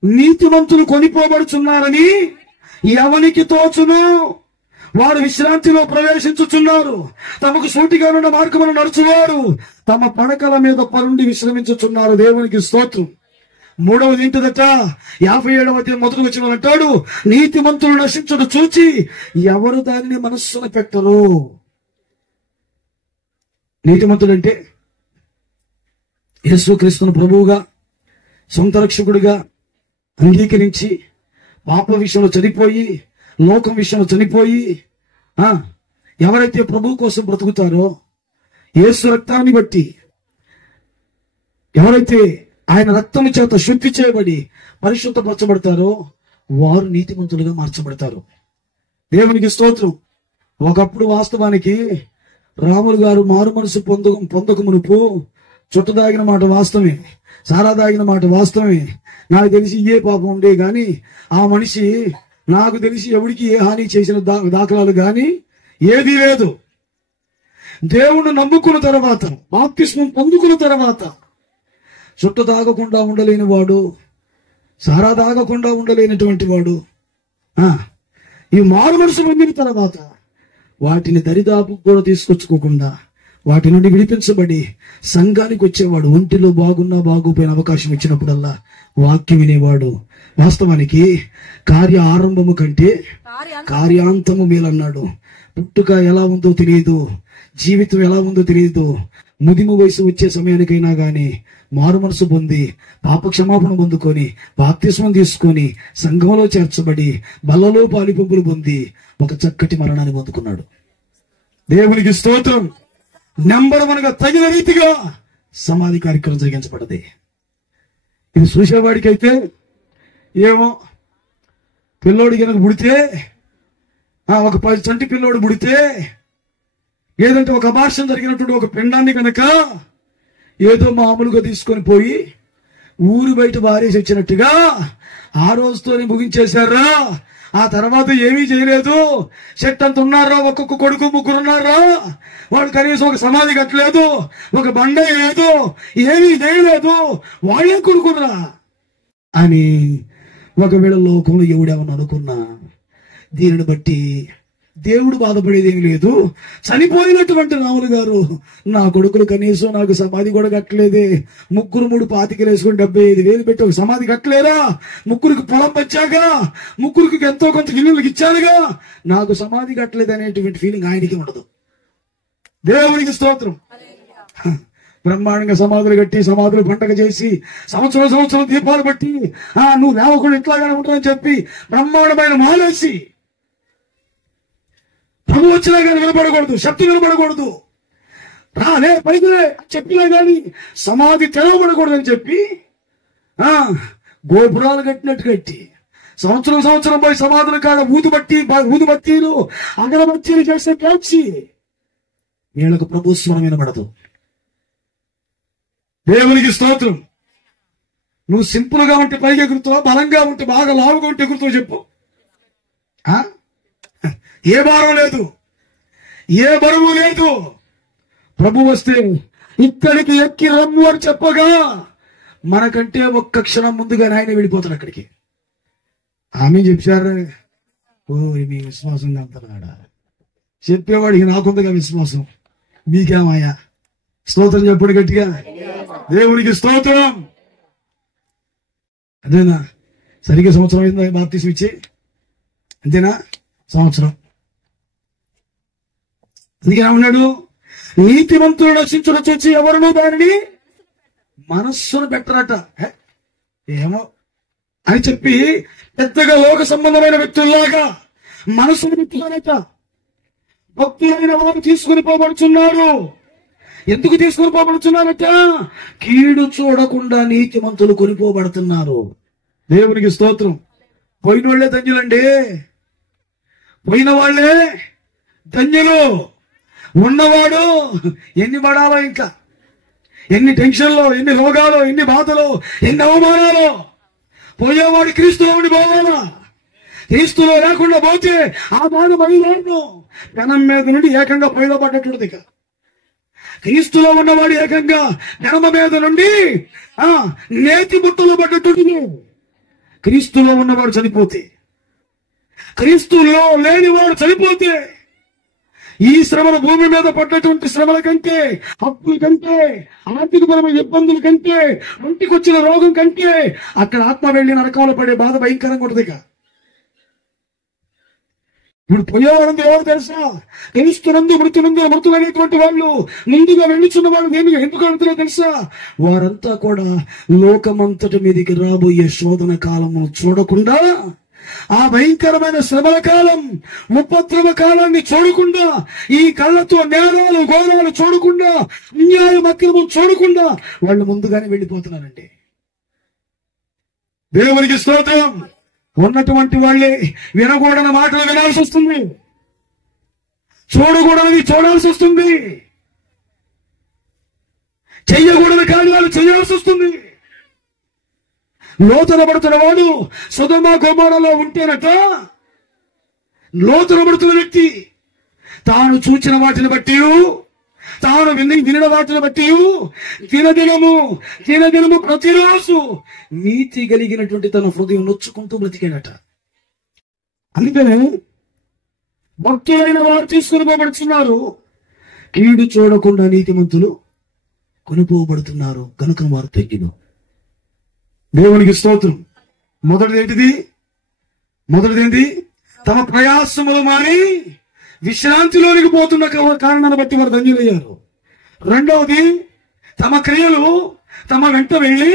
నీతిమంతులు కొనిపోబడుచున్నారని ఎవనికి తోచును? వారు విశ్రాంతిలో ప్రవేశించుచున్నారు. తమకు సూటిగా ఉన్న మార్గమును నడుచువారు తమ పడకల మీద పరుండి విశ్రమించుచున్నారు. దేవునికి స్తోత్రం. మూడవది ఏంటిదట? 57వ అధ్యాయం 1వ వచనం అంటాడు, నీతిమంతులు నశించుట చూచి ఎవరు దానిని మనస్సున పెట్టరు. నీతిమంతుడంటే యేసుక్రీస్తును ప్రభువుగా, సొంత రక్షకుడిగా అంగీకరించి పాప విషయంలో చనిపోయి, లోకం విషయంలో చనిపోయి, ఎవరైతే ప్రభు కోసం బ్రతుకుతారో, యేసు రక్తాన్ని బట్టి ఎవరైతే ఆయన రక్తము చేత శుద్ధి చేయబడి పరిశుద్ధపరచబడతారో వారు నీతిమంతులుగా మార్చబడతారు. దేవునికి స్తోత్రం. ఒకప్పుడు వాస్తవానికి రాములు గారు మారు మనసు పొందక మునుపు చుట్ట దాగిన మాట వాస్తవమే, సారా దాగిన మాట వాస్తవమే. నాకు తెలిసి ఏ పాపం ఉండే గాని ఆ మనిషి నాకు తెలిసి ఎవరికి ఏ హాని చేసిన దాఖలాలు గాని ఏదీ లేదు. దేవుణ్ణి నమ్ముకున్న తర్వాత, బాప్తిస్మం పొందుకున్న తర్వాత చుట్ట తాగకుండా ఉండలేని వాడు, సారా తాగకుండా ఉండలేనటువంటి వాడు ఈ మారు మనసు పొందిన తర్వాత వాటిని దరిదాపు కూడా తీసుకొచ్చుకోకుండా వాటి నుండి విడిపించబడి సంఘానికి వచ్చేవాడు. ఒంటిలో బాగున్నా బాగోపోయిన అవకాశం ఇచ్చినప్పుడల్లా వాక్యం వినేవాడు. వాస్తవానికి కార్య ఆరంభము కంటే కార్యాంతము మేలన్నాడు. పుట్టుక ఎలా ఉందో తెలియదు, జీవితం ఎలా ఉందో తెలియదు. ముదిము వయసు వచ్చే సమయానికైనా గాని మారు మనసు పొంది పాప క్షమాపణ పొందుకొని బాప్తిస్మం తీసుకొని సంఘంలో చేర్చబడి బల్లలో పాలిపంపులు పొంది ఒక చక్కటి మరణాన్ని పొందుకున్నాడు. దేవునికి స్తోత్రం. నెంబర్ వన్గా తగిన రీతిగా సమాధి కార్యక్రమం జరిగించబడ్డది. ఇది చూసేవాడికైతే ఏమో, పిల్లోడి కనుక పుడితే, ఒక 10 చంటి పిల్లోడు పుడితే, ఏదంటే ఒక అబార్షణ జరిగినటువంటి ఒక పిండాన్ని కనుక ఏదో మామూలుగా తీసుకొని పోయి ఊరు బయట వారేసి వచ్చినట్టుగా ఆ రోజుతోనే ముగించేశారా. ఆ తర్వాత ఏమీ చేయలేదు. చెట్టు అంత ఉన్నారా, ఒక్కొక్క కొడుకు ముగ్గురు ఉన్నారా, వాళ్ళు కనీసం ఒక సమాధి కట్టలేదు, ఒక బండ లేదు, ఏమీ చేయలేదు, వాళ్ళే కొడుకురా అని ఒకవేళ లోకంలో ఎవడేమని అనుకున్నా దీనిని బట్టి దేవుడు బాధపడేది ఏమి లేదు. చనిపోయినటువంటి రాములు గారు, నా కొడుకులు కనీసం నాకు సమాధి కూడా కట్టలేదే, ముగ్గురు 3 పాతికలు వేసుకుని 75,000 పెట్టి ఒక సమాధి కట్టలేరా, ముగ్గురికి పొలం వచ్చాక ముగ్గురికి ఎంతో కొంత ఇల్లుకి ఇచ్చారుగా, నాకు సమాధి కట్టలేదు అనేటువంటి ఫీలింగ్ ఆయనకి ఉండదు. దేవునికి స్తోత్రం. బ్రహ్మాండంగా సమాధులు కట్టి సమాధులు పండగ చేసి సంవత్సరం దీపాలు బట్టి నువ్వు లేవకుండా ఇట్లాగానే ఉంటానని చెప్పి బ్రహ్మాండమైన మాలేసి ప్రభు వచ్చినా కానీ వినపడకూడదు, శక్తి వినపడకూడదు, రాలే పైకిలే చెప్పినా కానీ సమాధి తెరవబడకూడదని చెప్పి గోపురాలు కట్టినట్టు కట్టి సంవత్సరం పోయి సమాధుల కాడ ఊదుబత్తీలు అగరబత్తీలు చేస్తే కాల్చి వీళ్ళకు ప్రభు స్వరం వినబడదు. దేవునికి స్తోత్రం. నువ్వు సింపుల్ గా ఉంటే పైకి ఎగురుతావా, బలంగా ఉంటే బాగా లావుగా ఉంటే ఎగురుతావు చెప్పు. ఏ భారం లేదు, ఏ బరువు లేదు. ప్రభు వస్తే ఇక్కడికి ఎక్కి రమ్ము అని చెప్పగా మనకంటే ఒక్క క్షణం ముందుగా ఆయన వెళ్ళిపోతాడు అక్కడికి. ఆమె చెప్పారు, ఓ మీ విశ్వాసం అంతనాడా చెప్పేవాడికి నాకుందిగా విశ్వాసం, మీకేమాయా. స్తోత్రం చెప్పడు గట్టిగా. దేవునికి స్తోత్రం. అదేనా సరిగ్గా సంవత్సరం అయిందా బాప్తిసం ఇచ్చి? అంతేనా? సంవత్సరం. అందుకే ఉన్నాడు, నీతిమంతుడు నశించుట చూచి ఎవరునూ దానిని మనస్సును పెట్టరట. ఏమో అని చెప్పి పెద్దగా లోక సంబంధమైన వ్యక్తుల్లాగా మనస్సును పెట్టుకోనట. భక్తులైన వారు తీసుకుని పోబడుచున్నారు. ఎందుకు తీసుకుని పోబడుతున్నారట? కీడు చూడకుండా నీతిమంతులు కొనిపోబడుతున్నారు. దేవునికి స్తోత్రం. పోయిన వాళ్లే ధన్యులండి, పోయిన వాళ్లే ధన్యులు. ఉన్నవాడు ఎన్ని పడాలో, ఇంకా ఎన్ని టెన్షన్లో, ఎన్ని రోగాలు, ఎన్ని బాధలు, ఎన్ని అవమానాలు. పోయేవాడు క్రీస్తులోని పోవాలా. క్రీస్తులో లేకుండా పోతే ఆ బాధ బయలుదేరను. పెనం మీద నుండి ఏకంగా పొయ్యిలో పడ్డట్టు. ఇక క్రీస్తులో ఉన్నవాడు ఏకంగా పెనమ మీద నుండి నేతి బుట్టలో పడ్డట్టు. క్రీస్తులో ఉన్నవాడు చనిపోతే, క్రీస్తులో లేనివాడు చనిపోతే, ఈ శ్రమల భూమి మీద పడ్డటువంటి శ్రమల కంటే, హక్కుల కంటే, ఆర్థికపరమైన ఇబ్బందుల కంటే, ఒంటికొచ్చిన రోగం కంటే అక్కడ ఆత్మ వెళ్లి నరకాలు పడే బాధ భయంకరంగా ఉంటుంది. ఇక ఇప్పుడు పోయేవారంతా ఎవరు తెలుసా? క్రీస్తునందు మృతులైనటువంటి వాళ్ళు, ముందుగా వెళ్ళిచున్న వాళ్ళు దేనిగా ఎందుకు వెళ్తారో తెలుసా? వారంతా కూడా లోకమంతటి మీదకి రాబోయే శోధన కాలము చూడకుండా, ఆ భయంకరమైన శ్రమల కాలం, ఉపద్రవ కాలాన్ని చూడకుండా, ఈ కళ్ళతో నేరాలు ఘోరాలు చూడకుండా, అన్యాయం అక్రమం చూడకుండా వాళ్ళు ముందుగానే వెళ్ళిపోతున్నారండి. దేవునికి స్తోత్రం. ఉన్నటువంటి వాళ్ళే వినకూడని మాటలు వినాల్సి వస్తుంది, చూడకూడని చూడాల్సి వస్తుంది, చెయ్యకూడని కార్యాలు చేయాల్సి వస్తుంది. లోతునబడుతున్న వాడు సొదొమ గొమొర్రాలో ఉంటేనట, లోతునబడుతున్న వ్యక్తి తాను చూచిన వాటిని బట్టి, తాను వినిన వాటిని బట్టి దినదినము ప్రతిరోజు నీతి కలిగినటువంటి తన హృదయం నొచ్చుకుంటూ బ్రతికాడట. అందుకనే భక్తులైన వారు తీసుకుని పోబడుతున్నారు, కీడు చూడకుండా నీతిమంతులు కొనుపోబడుతున్నారు కనుక వారు తగ్గిన. దేవునికి స్తోత్రం. మొదటిదేంటి? తమ ప్రయాసములు మాని విశ్రాంతిలోనికి పోతున్న కారణాన్ని బట్టి వారు ధన్యులయ్యారు. రెండవది, తమ క్రియలు తమ వెంట వెళ్ళి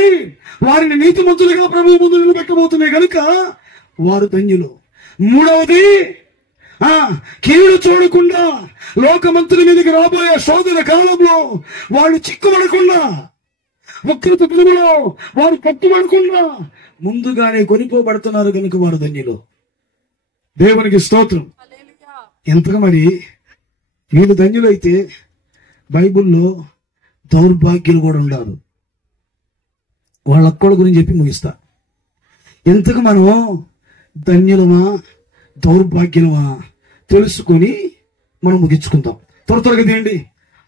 వారిని నీతిమంతులుగా ప్రభువు ముందు నిలబెట్టబోతున్నాయి కనుక వారు ధన్యులు. మూడవది, కీడు చూడకుండా లోకమంతుల మీదకి రాబోయే శోధన కాలంలో వాళ్ళు చిక్కుపడకుండా, ఉగ్రత పిలుగులో వారు పట్టుబడకుండా ముందుగానే కొనిపోబడుతున్నారు కనుక వారు ధన్యులు. దేవునికి స్తోత్రం. ఎంతగా మరి వీళ్ళు ధన్యులైతే బైబిల్లో దౌర్భాగ్యులు కూడా ఉండారు. వాళ్ళొక్కడి గురించి చెప్పి ముగిస్తా. ఎంతకు మనం ధన్యులమా దౌర్భాగ్యులమా తెలుసుకొని మనం ముగించుకుందాం. త్వరగా తీయండి.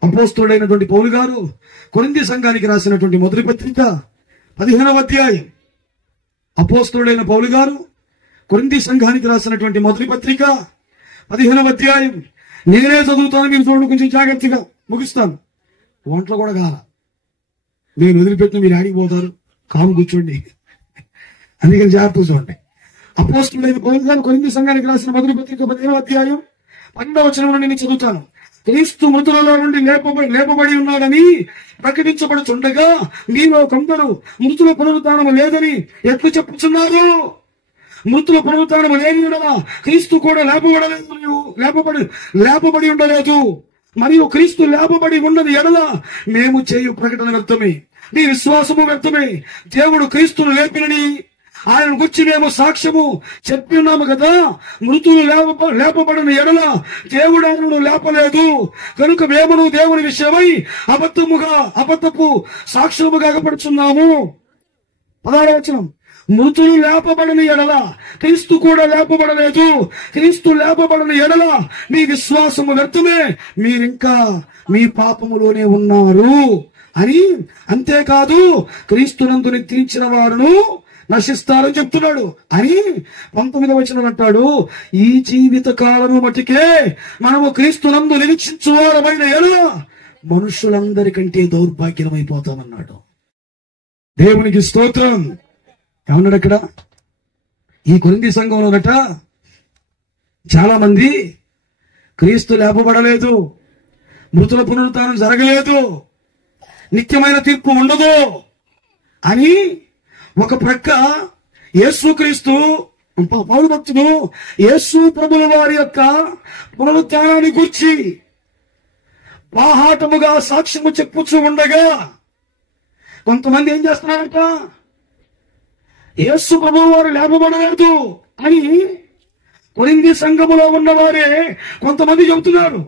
అపోస్తలుడైనటువంటి పౌలు గారు కొరింథీ సంఘానికి రాసినటువంటి మొదటి పత్రిక 15వ అధ్యాయం. అపోస్తలుడైన పౌలు గారు కొరింథీ సంఘానికి రాసినటువంటి మొదటి పత్రిక 15వ అధ్యాయం నేనే చదువుతాను, మీరు చూడండి, కొంచెం జాగ్రత్తగా ముగిస్తాను. ఒంట్లో కూడా కాల, నేను వదిలిపెట్టిన మీరు ఆడిపోతారు, కాము కూర్చోండి. అందుకని జాగ్రత్త చూడండి. అపోస్తలుడైన పౌలు గారు కొరింథీ సంఘానికి రాసిన మొదటి పత్రిక 15వ అధ్యాయం 12వ వచనం నుండి నేను చదువుతాను. క్రీస్తు మృతులలో నుండి లేపబడి ఉన్నాడని ప్రకటించబడుచుండగా మీలో కొందరు మృతుల పునరుత్థానము లేదని ఎట్లు చెప్పుచున్నారు? మృతుల పునరుత్థానము లేని యెడల క్రీస్తు కూడా లేపబడి ఉండలేదు. మరియు క్రీస్తు లేపబడి ఉన్నది ఎడల మేము చేయు ప్రకటన వ్యర్థమే, నీ విశ్వాసము వ్యర్థమే. దేవుడు క్రీస్తును లేపినని ఆయన గురించి మేము సాక్ష్యము చెప్పి ఉన్నాము కదా. మృతులు లేపబడిన ఎడల దేవుడు ఆయనను లేపలేదు కనుక మేము దేవుని విషయమై అబద్ధపు సాక్ష్యముగా అగపడుచున్నాము. 16వ వచనం, మృతులు లేపబడిన ఎడల క్రీస్తు కూడా లేపబడలేదు. క్రీస్తు లేపబడిన ఎడల మీ విశ్వాసము వ్యర్థమే, మీరింకా మీ పాపములోనే ఉన్నారు అని. అంతేకాదు క్రీస్తునందు నిద్రించిన వారును నశిస్తారని చెప్తున్నాడు అని 19వ వచనం అంటాడు. ఈ జీవిత కాలము మటుకే మనము క్రీస్తునందు నిరీక్షించువారమైన ఎడల మనుషులందరికంటే దౌర్భాగ్యమైపోతామన్నాడు. దేవునికి స్తోత్రం. ఏమన్నాడు అక్కడ? ఈ కొరింథీ సంఘంలోనట చాలా మంది క్రీస్తు లేపబడలేదు, మృతుల పునరుత్థానం జరగలేదు, నిత్యమైన తీర్పు ఉండదు అని ఒక ప్రక్క యేసుక్రీస్తు పౌలు భక్తుడు యేసు ప్రభుల వారి యొక్క పునరుత్థానాన్ని గూర్చి బాహాటముగా సాక్ష్యము చెప్పుచూ ఉండగా కొంతమంది ఏం చేస్తున్నారట? యేసు ప్రభువు వారు లేపబడలేదు అని కొరింథీ సంఘములో ఉన్నవారే కొంతమంది చెబుతున్నారు.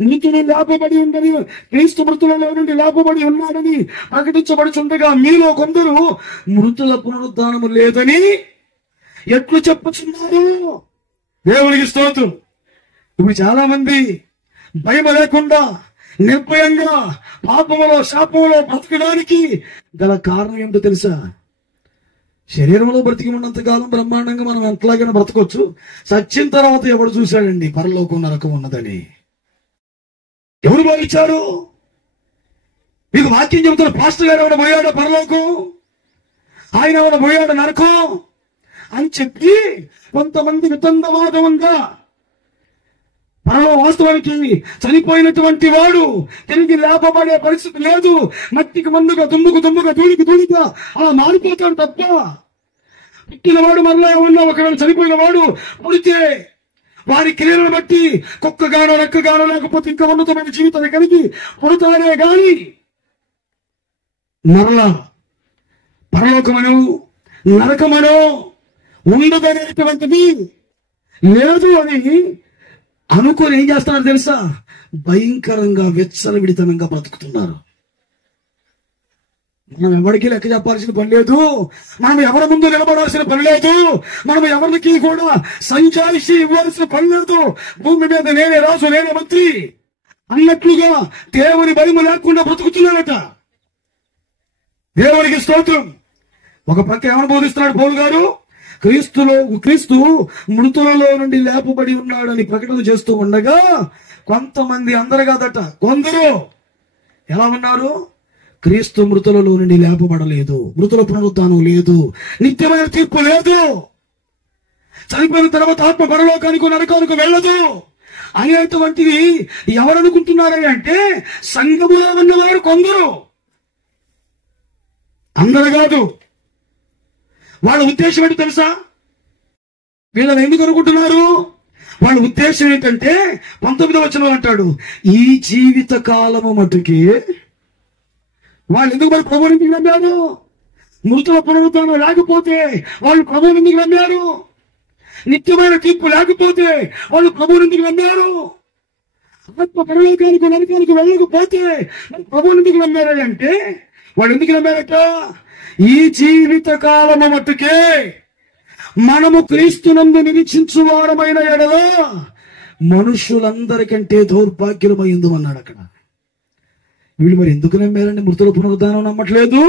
మృతులు లేపబడి ఉండని, క్రీస్తు మృతులలో నుండి లేపబడి ఉన్నాడని ప్రకటించబడుచుండగా మీలో కొందరు మృతుల పునరుద్ధానము లేదని ఎట్లు చెప్పుచున్నారు? దేవునికి స్తోత్రం. ఇప్పుడు చాలా మంది భయం లేకుండా నిర్భయంగా పాపములో శాపములో బ్రతకడానికి గల కారణం ఏమిటో తెలుసా? శరీరంలో బ్రతికి ఉన్నంత కాలం బ్రహ్మాండంగా మనం ఎంతలాగైనా బ్రతకొచ్చు. సచ్చిన తర్వాత ఎవడు చూశాడండి పరలోకం నరకం ఉన్నదని? ఎవరు భావించారు? మీకు వాక్యం చెబుతున్న పాస్టర్ గారు ఎవరు పోయాడో పరలోకం, ఆయన ఎవరు పోయాడో నరకం అని చెప్పి కొంతమంది వితండవాదముగా వాస్తవానికి చనిపోయినటువంటి వాడు తిరిగి లేపబడే పరిస్థితి లేదు, మట్టికి మందుగా దుమ్ముగా దూడిగా అలా మారిపోతాడు తప్ప పుట్టినవాడు మరలా ఏమన్నా ఒకవేళ చనిపోయిన వాడు పుడితే వారి క్రియలను బట్టి కుక్కగానో రెక్కగానో లేకపోతే ఇంకా ఉన్నతమైన జీవితాన్ని కలిగి పుడతాడే గాని మరలా పరలోకమనో నరకమనో ఉండదనేటువంటిది లేదు అని అనుకొని ఏం చేస్తున్నారు తెలుసా? భయంకరంగా విచ్చలవిడితనంగా బ్రతుకుతున్నారు. మనం ఎవరికి లెక్క చెప్పాల్సిన పని లేదు, మనం ఎవరి ముందు నిలబడాల్సిన పని లేదు, మనం ఎవరికి కూడా సంజాయిషి ఇవ్వాల్సిన పని లేదు. భూమి మీద నేనే రాజు నేనే మంత్రి అన్నట్లుగా దేవుని భయము లేకుండా బ్రతుకుతున్నారట. దేవునికి స్తోత్రం. ఒక పక్క ఏమని బోధిస్తున్నాడు పౌలు గారు? క్రీస్తు మృతులలో నుండి లేపబడి ఉన్నాడని ప్రకటన చేస్తూ ఉండగా కొంతమంది, అందరు కాదట కొందరు ఎలా ఉన్నారు? క్రీస్తు మృతులలో నుండి లేపబడలేదు, మృతుల పునరుత్థానం లేదు, నిత్యమైన తీర్పు లేదు, చనిపోయిన తర్వాత ఆత్మ పరలోకానికి నరకానికి వెళ్ళదు అనేటువంటిది ఎవరనుకుంటున్నారని అంటే సంఘములో ఉన్నవారు కొందరు, అందరు కాదు. వాళ్ళ ఉద్దేశం ఏంటి తెలుసా? వీళ్ళని ఎందుకు అనుకుంటున్నారు? వాళ్ళ ఉద్దేశం ఏంటంటే 19వ వచనం అంటాడు, ఈ జీవిత కాలము మటుకి వాళ్ళు ఎందుకు మరి ప్రభువుని ఎందుకు నమ్మారు? మృతుల పునరుత్థానం లేకపోతే వాళ్ళు ప్రభువుని ఎందుకు నమ్మారు? నిత్యమైన తీర్పు లేకపోతే వాళ్ళు ప్రభువుని ఎందుకు నమ్మారు? ఆత్మ పరలోకానికి నరకానికి వెళ్ళకపోతే ప్రభువుని ఎందుకు నమ్మారు అంటే వాళ్ళు ఎందుకు నమ్మారట? ఈ జీవిత కాలము మట్టుకే మనము క్రీస్తునందు నిరీక్షించు వారమైన ఎడల మనుషులందరికంటే దౌర్భాగ్యులమైందు అన్నాడు అక్కడ. వీళ్ళు మరి ఎందుకు నమ్మారండి? మృతుల పునరుద్ధానం నమ్మట్లేదు,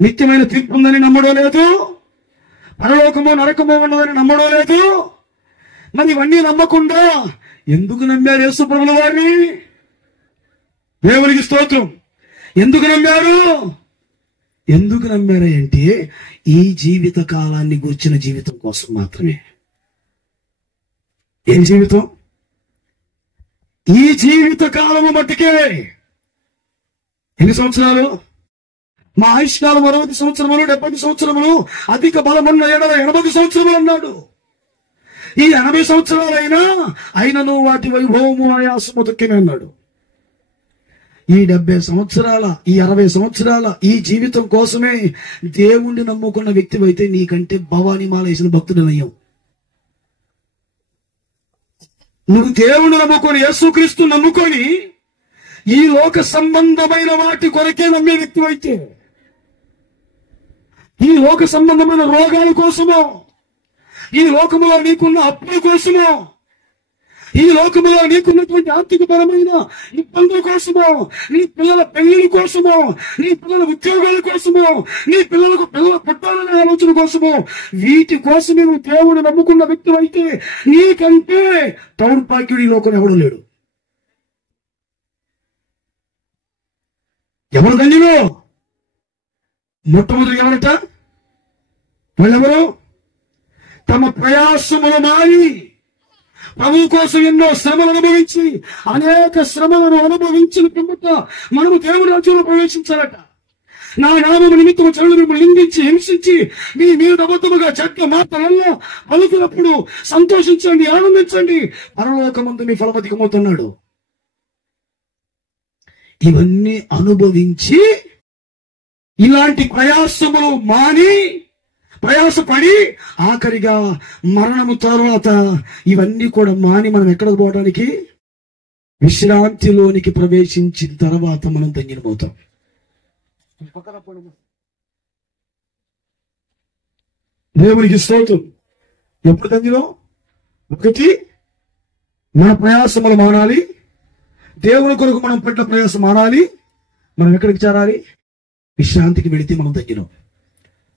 నిత్యమైన తీర్పు ఉందని నమ్మడం లేదు, పరలోకము నరకము ఉన్నదని నమ్మడం లేదు. మరి ఇవన్నీ నమ్మకుండా ఎందుకు నమ్మారు యేసు ప్రభుల వారిని? దేవునికి స్తోత్రం. ఎందుకు నమ్మారు? ఎందుకు నమ్మారు అంటే ఈ జీవిత కాలాన్ని గురించిన జీవితం కోసం మాత్రమే. ఏం జీవితం? ఈ జీవిత కాలము మట్టుకే. ఎన్ని సంవత్సరాలు? మా ఆయుష్కాలం 60 సంవత్సరములు, 70 సంవత్సరములు, అధిక బలమున్న 80 సంవత్సరములు అన్నాడు. ఈ 80 సంవత్సరాలైనా అయినను వాటి వైభవము ఆయాసము దొక్కిన అన్నాడు. ఈ 70 సంవత్సరాల, ఈ 60 సంవత్సరాల ఈ జీవితం కోసమే దేవుణ్ణి నమ్ముకున్న వ్యక్తివైతే నీకంటే భవానీ మాలేసిన భక్తుడు నయ్యం. నువ్వు దేవుణ్ణి నమ్ముకొని, యేసుక్రీస్తు నమ్ముకొని ఈ లోక సంబంధమైన వాటి కొరకే నమ్మే వ్యక్తివైతే, ఈ లోక సంబంధమైన రోగాల కోసమో, ఈ లోకములో నీకున్న అప్పుల కోసమో, ఈ లోకములో నీకున్నటువంటి ఆర్థికపరమైన ఇబ్బందుల కోసమో, నీ పిల్లల పెళ్లి కోసమో, నీ పిల్లల ఉద్యోగాల కోసమో, నీ పిల్లలకు పిల్లల పుట్టాలనే ఆలోచన కోసమో, వీటి కోసమే నువ్వు దేవుడు నమ్ముకున్న వ్యక్తి అయితే నీకంటే దౌర్భాగ్యుడు ఈ లోకం ఎవడు లేడు. ఎవరు ధన్యులు? మొట్టమొదటి ఎవరట? వాళ్ళెవరు? తమ ప్రయాసములు మారి ప్రభు కోసం ఎన్నో శ్రమలు అనుభవించి, అనేక శ్రమలను అనుభవించిన పిమ్మట మనము దేవుని రాజ్యంలో ప్రవేశించాలట. నా నామము నిమిత్తము చెడులు మిమ్మల్ని నిందించి హింసించి మీ మీద అబద్ధముగా చెడ్డ మాటలలో పలుకున్నప్పుడు సంతోషించండి, ఆనందించండి, పరలోకమందు మీ ఫలమధికమవుతున్నాడు. ఇవన్నీ అనుభవించి ఇలాంటి ప్రయాసములు మాని, ప్రయాసపడి ఆఖరిగా మరణము తర్వాత ఇవన్నీ కూడా మాని మనం ఎక్కడికి పోవడానికి? విశ్రాంతిలోనికి ప్రవేశించిన తర్వాత మనం ధన్యులమవుతాం. దేవునికి స్తోత్రం. ఎప్పుడు ధన్యులం? ఒకటి, మన ప్రయాసములు మానాలి. దేవుని కొరకు మనం పడ్డ ప్రయాసం మానాలి. మనం ఎక్కడికి చేరాలి? విశ్రాంతికి వెళితే మనం ధన్యులం.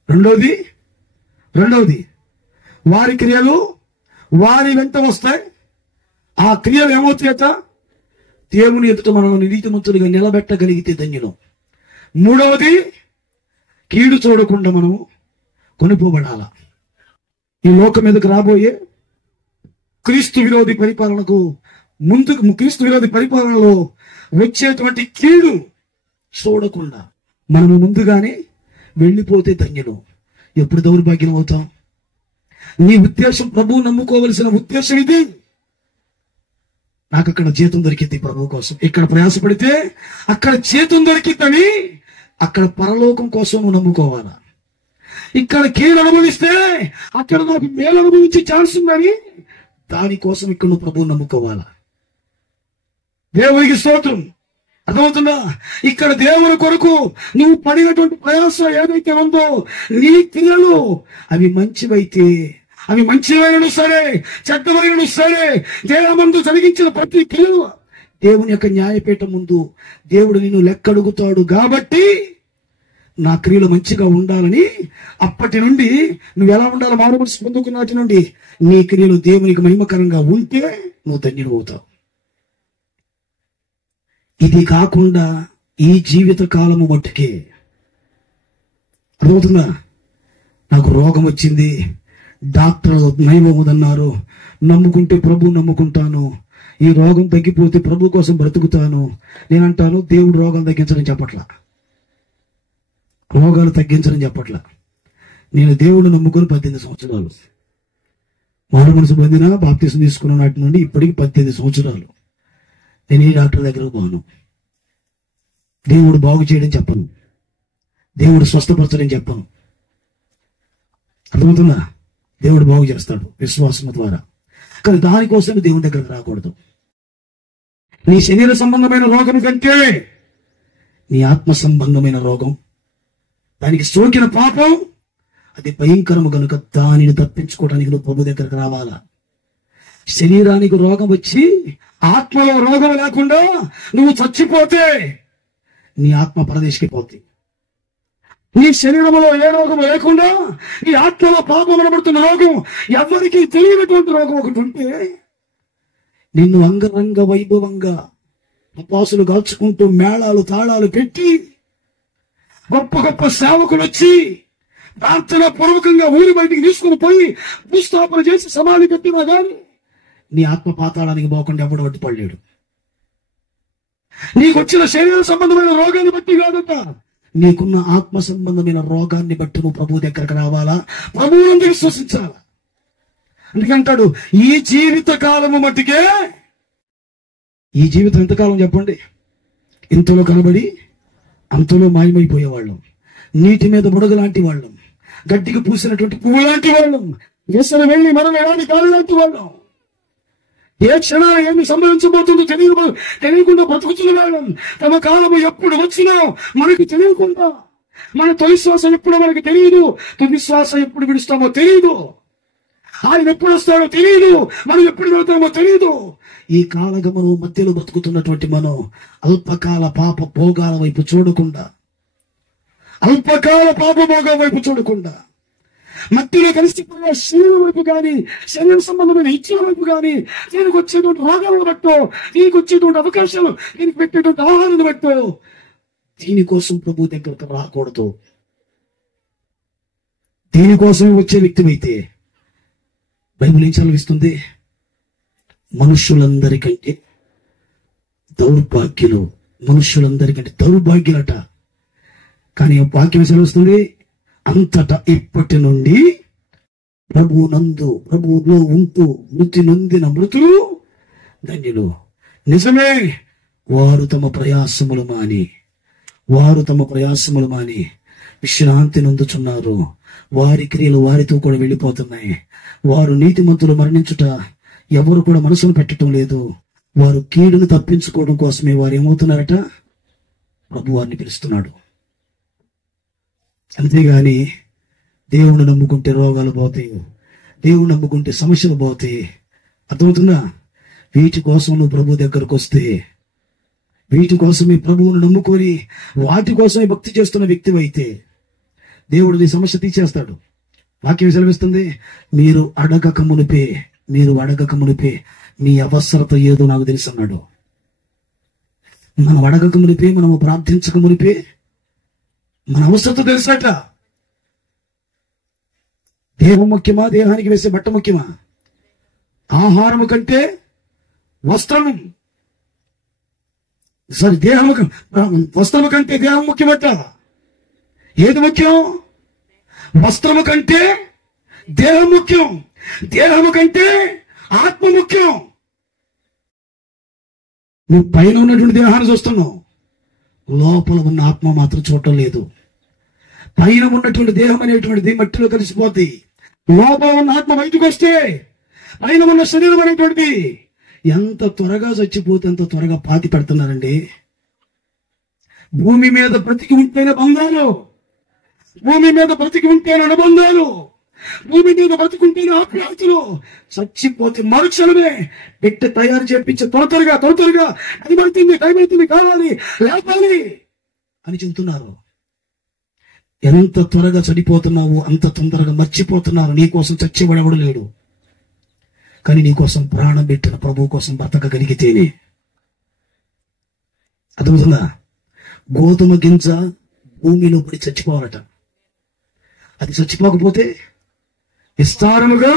రెండవది వారి క్రియలు వారి వెంట వస్తాయి. ఆ క్రియలు ఏమవుతాయట? దేవుని ఎదుట మనల్ని నీతిమంతుడిగా నిలబెట్టగలిగితే ధన్యులం. మూడవది, కీడు చూడకుండా మనం కొనిపోబడాల. ఈ లోకం మీదకు రాబోయే క్రీస్తు విరోధి పరిపాలనకు ముందుకు, క్రీస్తు విరోధి పరిపాలనలో వచ్చేటువంటి కీడు చూడకుండా మనము ముందుగానే వెళ్ళిపోతే ధన్యులం. ఎప్పుడు దౌర్భాగ్యం అవుతాం? నీ ఉద్దేశం ప్రభువు నమ్ముకోవలసిన ఉద్దేశం ఇది. నాకు అక్కడ జీతం దొరికింది ప్రభు కోసం, ఇక్కడ ప్రయాసపడితే అక్కడ జీతం దొరికిందని అక్కడ పరలోకం కోసం నువ్వు నమ్ముకోవాలా. ఇక్కడ కీడు అనుభవిస్తే అక్కడ నాకు మేలు అనుభవించే ఛాన్స్ ఉందని దానికోసం ఇక్కడ నువ్వు ప్రభువు నమ్ముకోవాలా. దేవునికి స్తోత్రం. అర్థమవుతుందా? ఇక్కడ దేవుని కొరకు నువ్వు పడినటువంటి ప్రయాసం ఏదైతే ఉందో, నీ క్రియలు అవి మంచివైతే, అవి మంచివైనను సరే, చెడ్డమైనను సరే, దేహమందు జరిగించిన ప్రతి క్రియలు దేవుని యొక్క న్యాయపీఠం ముందు దేవుడు నిన్ను లెక్కడుగుతాడు. కాబట్టి నా క్రియలు మంచిగా ఉండాలని అప్పటి నుండి నువ్వు ఎలా ఉండాలో మారు మనసు పొందుకున్నటి నుండి నీ క్రియలు దేవునికి మహిమకరంగా ఉంటే నువ్వు ధన్యుడు అవుతావు. ఇది కాకుండా ఈ జీవిత కాలము మట్టుకే, అర్థమవుతుందా? నాకు రోగం వచ్చింది, డాక్టర్ నయమవుదన్నారు, నమ్ముకుంటే ప్రభు నమ్ముకుంటాను, ఈ రోగం తగ్గిపోతే ప్రభు కోసం బ్రతుకుతాను. నేనంటాను దేవుడు రోగాలు తగ్గించడం చెప్పట్లా, రోగాలు తగ్గించడం చెప్పట్లా. నేను దేవుడు నమ్ముకొని 18 సంవత్సరాలు, మారు మనసు పొందిన బాప్తిసం తీసుకున్న నాటి నుండి ఇప్పటికి 18 సంవత్సరాలు నేను ఈ డాక్టర్ దగ్గరకు పోను. దేవుడు బాగు చేయడం చెప్పను, దేవుడు స్వస్థపరచడం చెప్పను. అర్థమవుతుందా? దేవుడు బాగు చేస్తాడు విశ్వాసం ద్వారా. కానీ దానికోసం దేవుని దగ్గరకు రాకూడదు. నీ శరీర సంబంధమైన రోగం కంటే నీ ఆత్మ సంబంధమైన రోగం, దానికి సోకిన పాపం అది భయంకరము కనుక దానిని తప్పించుకోవడానికి నువ్వు ప్రభు దగ్గరకు రావాలా. శరీరానికి రోగం వచ్చి ఆత్మలో రోగం లేకుండా నువ్వు చచ్చిపోతే నీ ఆత్మ పరదేశికి పోతుంది. నీ శరీరంలో ఏ రోగం లేకుండా నీ ఆత్మలో పాపం అనబడుతున్న రోగం, ఎవరికి తెలియనటువంటి రోగం ఒకటి ఉంటే నిన్ను అంగరంగ వైభవంగా అపాసులు కాల్చుకుంటూ మేళాలు తాళాలు పెట్టి గొప్ప గొప్ప సేవకులు వచ్చి ప్రార్థన పూర్వకంగా ఊరి బయటికి తీసుకుని పోయి భూస్థాపన చేసి సమాధి పెట్టినా గాని నీ ఆత్మ పాతాళానికి పోకుండా ఎవడు అడ్డుపడలేడు. నీకు వచ్చిన శరీర సంబంధమైన రోగాన్ని బట్టి కాదట, నీకున్న ఆత్మ సంబంధమైన రోగాన్ని బట్టి నువ్వు ప్రభు దగ్గరకు రావాలా, ప్రభువుని విశ్వసించాలా. అందుకంటాడు ఈ జీవిత కాలము మట్టికే. ఈ జీవితం ఎంతకాలం చెప్పండి? ఇంతలో కనబడి అంతలో మాయమైపోయేవాళ్ళం, నీటి మీద బుడగ లాంటి వాళ్ళం, గడ్డికి పూసినటువంటి పువ్వు లాంటి వాళ్ళం, ఎసరు వెళ్ళి మరణ ఎలాంటి కాలు లాంటి వాళ్ళం. ఏ క్షణాలు ఏమి సంభవించబోతుందో తెలియకుండా బ్రతుకుతున్న వాళ్ళం. తమ కాలము ఎప్పుడు వచ్చినా మనకి తెలియకుండా, మన తొలి శ్వాస ఎప్పుడో మనకి తెలియదు, తుది శ్వాస ఎప్పుడు విడుస్తామో తెలియదు, ఆయన ఎప్పుడు వస్తాడో తెలియదు, మనం ఎప్పుడు వెళ్తామో తెలియదు. ఈ కాలగమనం మధ్యలో బ్రతుకుతున్నటువంటి మనం అల్పకాల పాప భోగాల వైపు చూడకుండా, అల్పకాల పాప భోగాల వైపు చూడకుండా, మధ్యలో కలిసిపోయే శరీరం వైపు కానీ, శరీర సంబంధమైన ఇచ్చిన వైపు కానీ, దీనికి వచ్చేటువంటి రోగాలను బట్టో, దీనికి వచ్చేటువంటి అవకాశాలు, దీనికి పెట్టేటువంటి ఆహారాన్ని బట్టో దీనికోసం ప్రభు దగ్గరకు రాకూడదు. దీనికోసం వచ్చే వ్యక్తివైతే బైబిల్ ఏం చదివిస్తుంది? మనుషులందరికంటే దౌర్భాగ్యులు, మనుషులందరికంటే దౌర్భాగ్యులట. కానీ వాక్యం సెలవుస్తుంది, అంతటా ఇప్పటి నుండి ప్రభువులో ఉంటూ మృతి నొందిన మృతులు ధన్యులు. నిజమే, వారు తమ ప్రయాసములు మాని విశ్రాంతి నొందుచున్నారు. వారి క్రియలు వారితో కూడా వెళ్ళిపోతున్నాయి. వారు నీతిమంతులు మరణించుట ఎవరు కూడా మనసును పెట్టడం లేదు. వారు కీడును తప్పించుకోవడం కోసమే వారు ఏమవుతున్నారట? ప్రభు వారిని పిలుస్తున్నాడు. అంతేగాని దేవుని నమ్ముకుంటే రోగాలు పోతాయి, దేవుని నమ్ముకుంటే సమస్యలు పోతాయి. అర్థమవుతుందా? వీటి కోసం నువ్వు ప్రభు దగ్గరకు వస్తే, వీటి కోసమే ప్రభువును నమ్ముకొని వాటి కోసమే భక్తి చేస్తున్న వ్యక్తివైతే దేవుడు నీ సమస్య తీసేస్తాడు. వాక్యం సెలవిస్తుంది, మీరు అడగక మునిపే మీ అవసరత ఏదో నాకు తెలుసు అన్నాడు. మనం అడగక మునిపే, మనము ప్రార్థించక మునిపే మన అవసరత తెలుసట. దేహం ముఖ్యమా, దేహానికి వేసే బట్ట ముఖ్యమా? ఆహారము కంటే వస్త్రము, వస్త్రము కంటే దేహం ముఖ్యమట. ఏది ముఖ్యం? వస్త్రము కంటే దేహం ముఖ్యం, దేహము కంటే ఆత్మ ముఖ్యం. నువ్వు పైన ఉన్నటువంటి దేహాన్ని చూస్తున్నావు, లోపల ఉన్న ఆత్మ మాత్రం చూడటం లేదు. పైన ఉన్నటువంటి దేహం అనేటువంటిది మట్టిలో కలిసిపోద్ది. లోపల ఉన్న ఆత్మ బయటకు వస్తే పైన ఉన్న శరీరం అనేటువంటిది ఎంత త్వరగా చచ్చిపోతే అంత త్వరగా పాతి పెడుతున్నారండి. భూమి మీద బ్రతికి ఉంటేనే బంధాలు, భూమి మీద బ్రతికి ఉంటేనే అనుబంధాలు, భూమి మీద బ్రతికుంటేనే ఆప్యాయతలు. చచ్చిపోతే మరుక్షణమే పెట్టి తయారు చేపించే త్వరగా అది టైం కావాలి, లేపాలి అని చెబుతున్నారు. ఎంత త్వరగా చనిపోతున్నావు అంత తొందరగా మర్చిపోతున్నారు. నీకోసం చచ్చేవాడెవడు లేడు. కానీ నీకోసం ప్రాణం పెట్టిన ప్రభు కోసం బ్రతకగలిగితేనే. అర్థమవుతుందా? గోధుమ గింజ భూమిలో పడి చచ్చిపోవాలట. అది చచ్చిపోకపోతే విస్తారముగా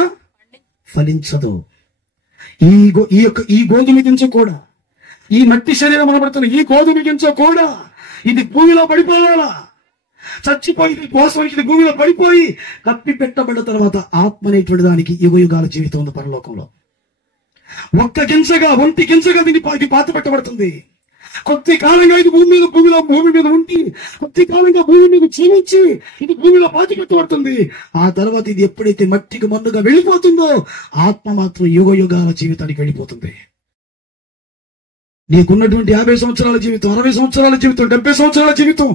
ఫలించదు. ఈ గోధుమ గింజ కూడా, ఈ మట్టి శరీరం అనబడుతున్న ఈ గోధుమ గింజ కూడా ఇది భూమిలో పడిపోవాలా. చచ్చిపోయి కోసానికి ఇది భూమిలో పడిపోయి కప్పి పెట్టబడిన తర్వాత ఆత్మ అనేటువంటి దానికి యుగయుగాల జీవితం ఉంది పరలోకంలో. ఒక్క గింజగా, ఒంటి గింజగా ఇది పాత పెట్టబడుతుంది. కొద్ది కాలంగా ఇది భూమి మీద ఉండి కొద్ది కాలంగా భూమి మీద జీవించి ఇది భూమిలో పాతి పెట్టబడుతుంది. ఆ తర్వాత ఇది ఎప్పుడైతే మట్టికి మన్నుగా వెళ్ళిపోతుందో ఆత్మ మాత్రం యుగయుగాల జీవితానికి వెళ్ళిపోతుంది. నీకున్నటువంటి 50 సంవత్సరాల జీవితం, 60 సంవత్సరాల జీవితం, 70 సంవత్సరాల జీవితం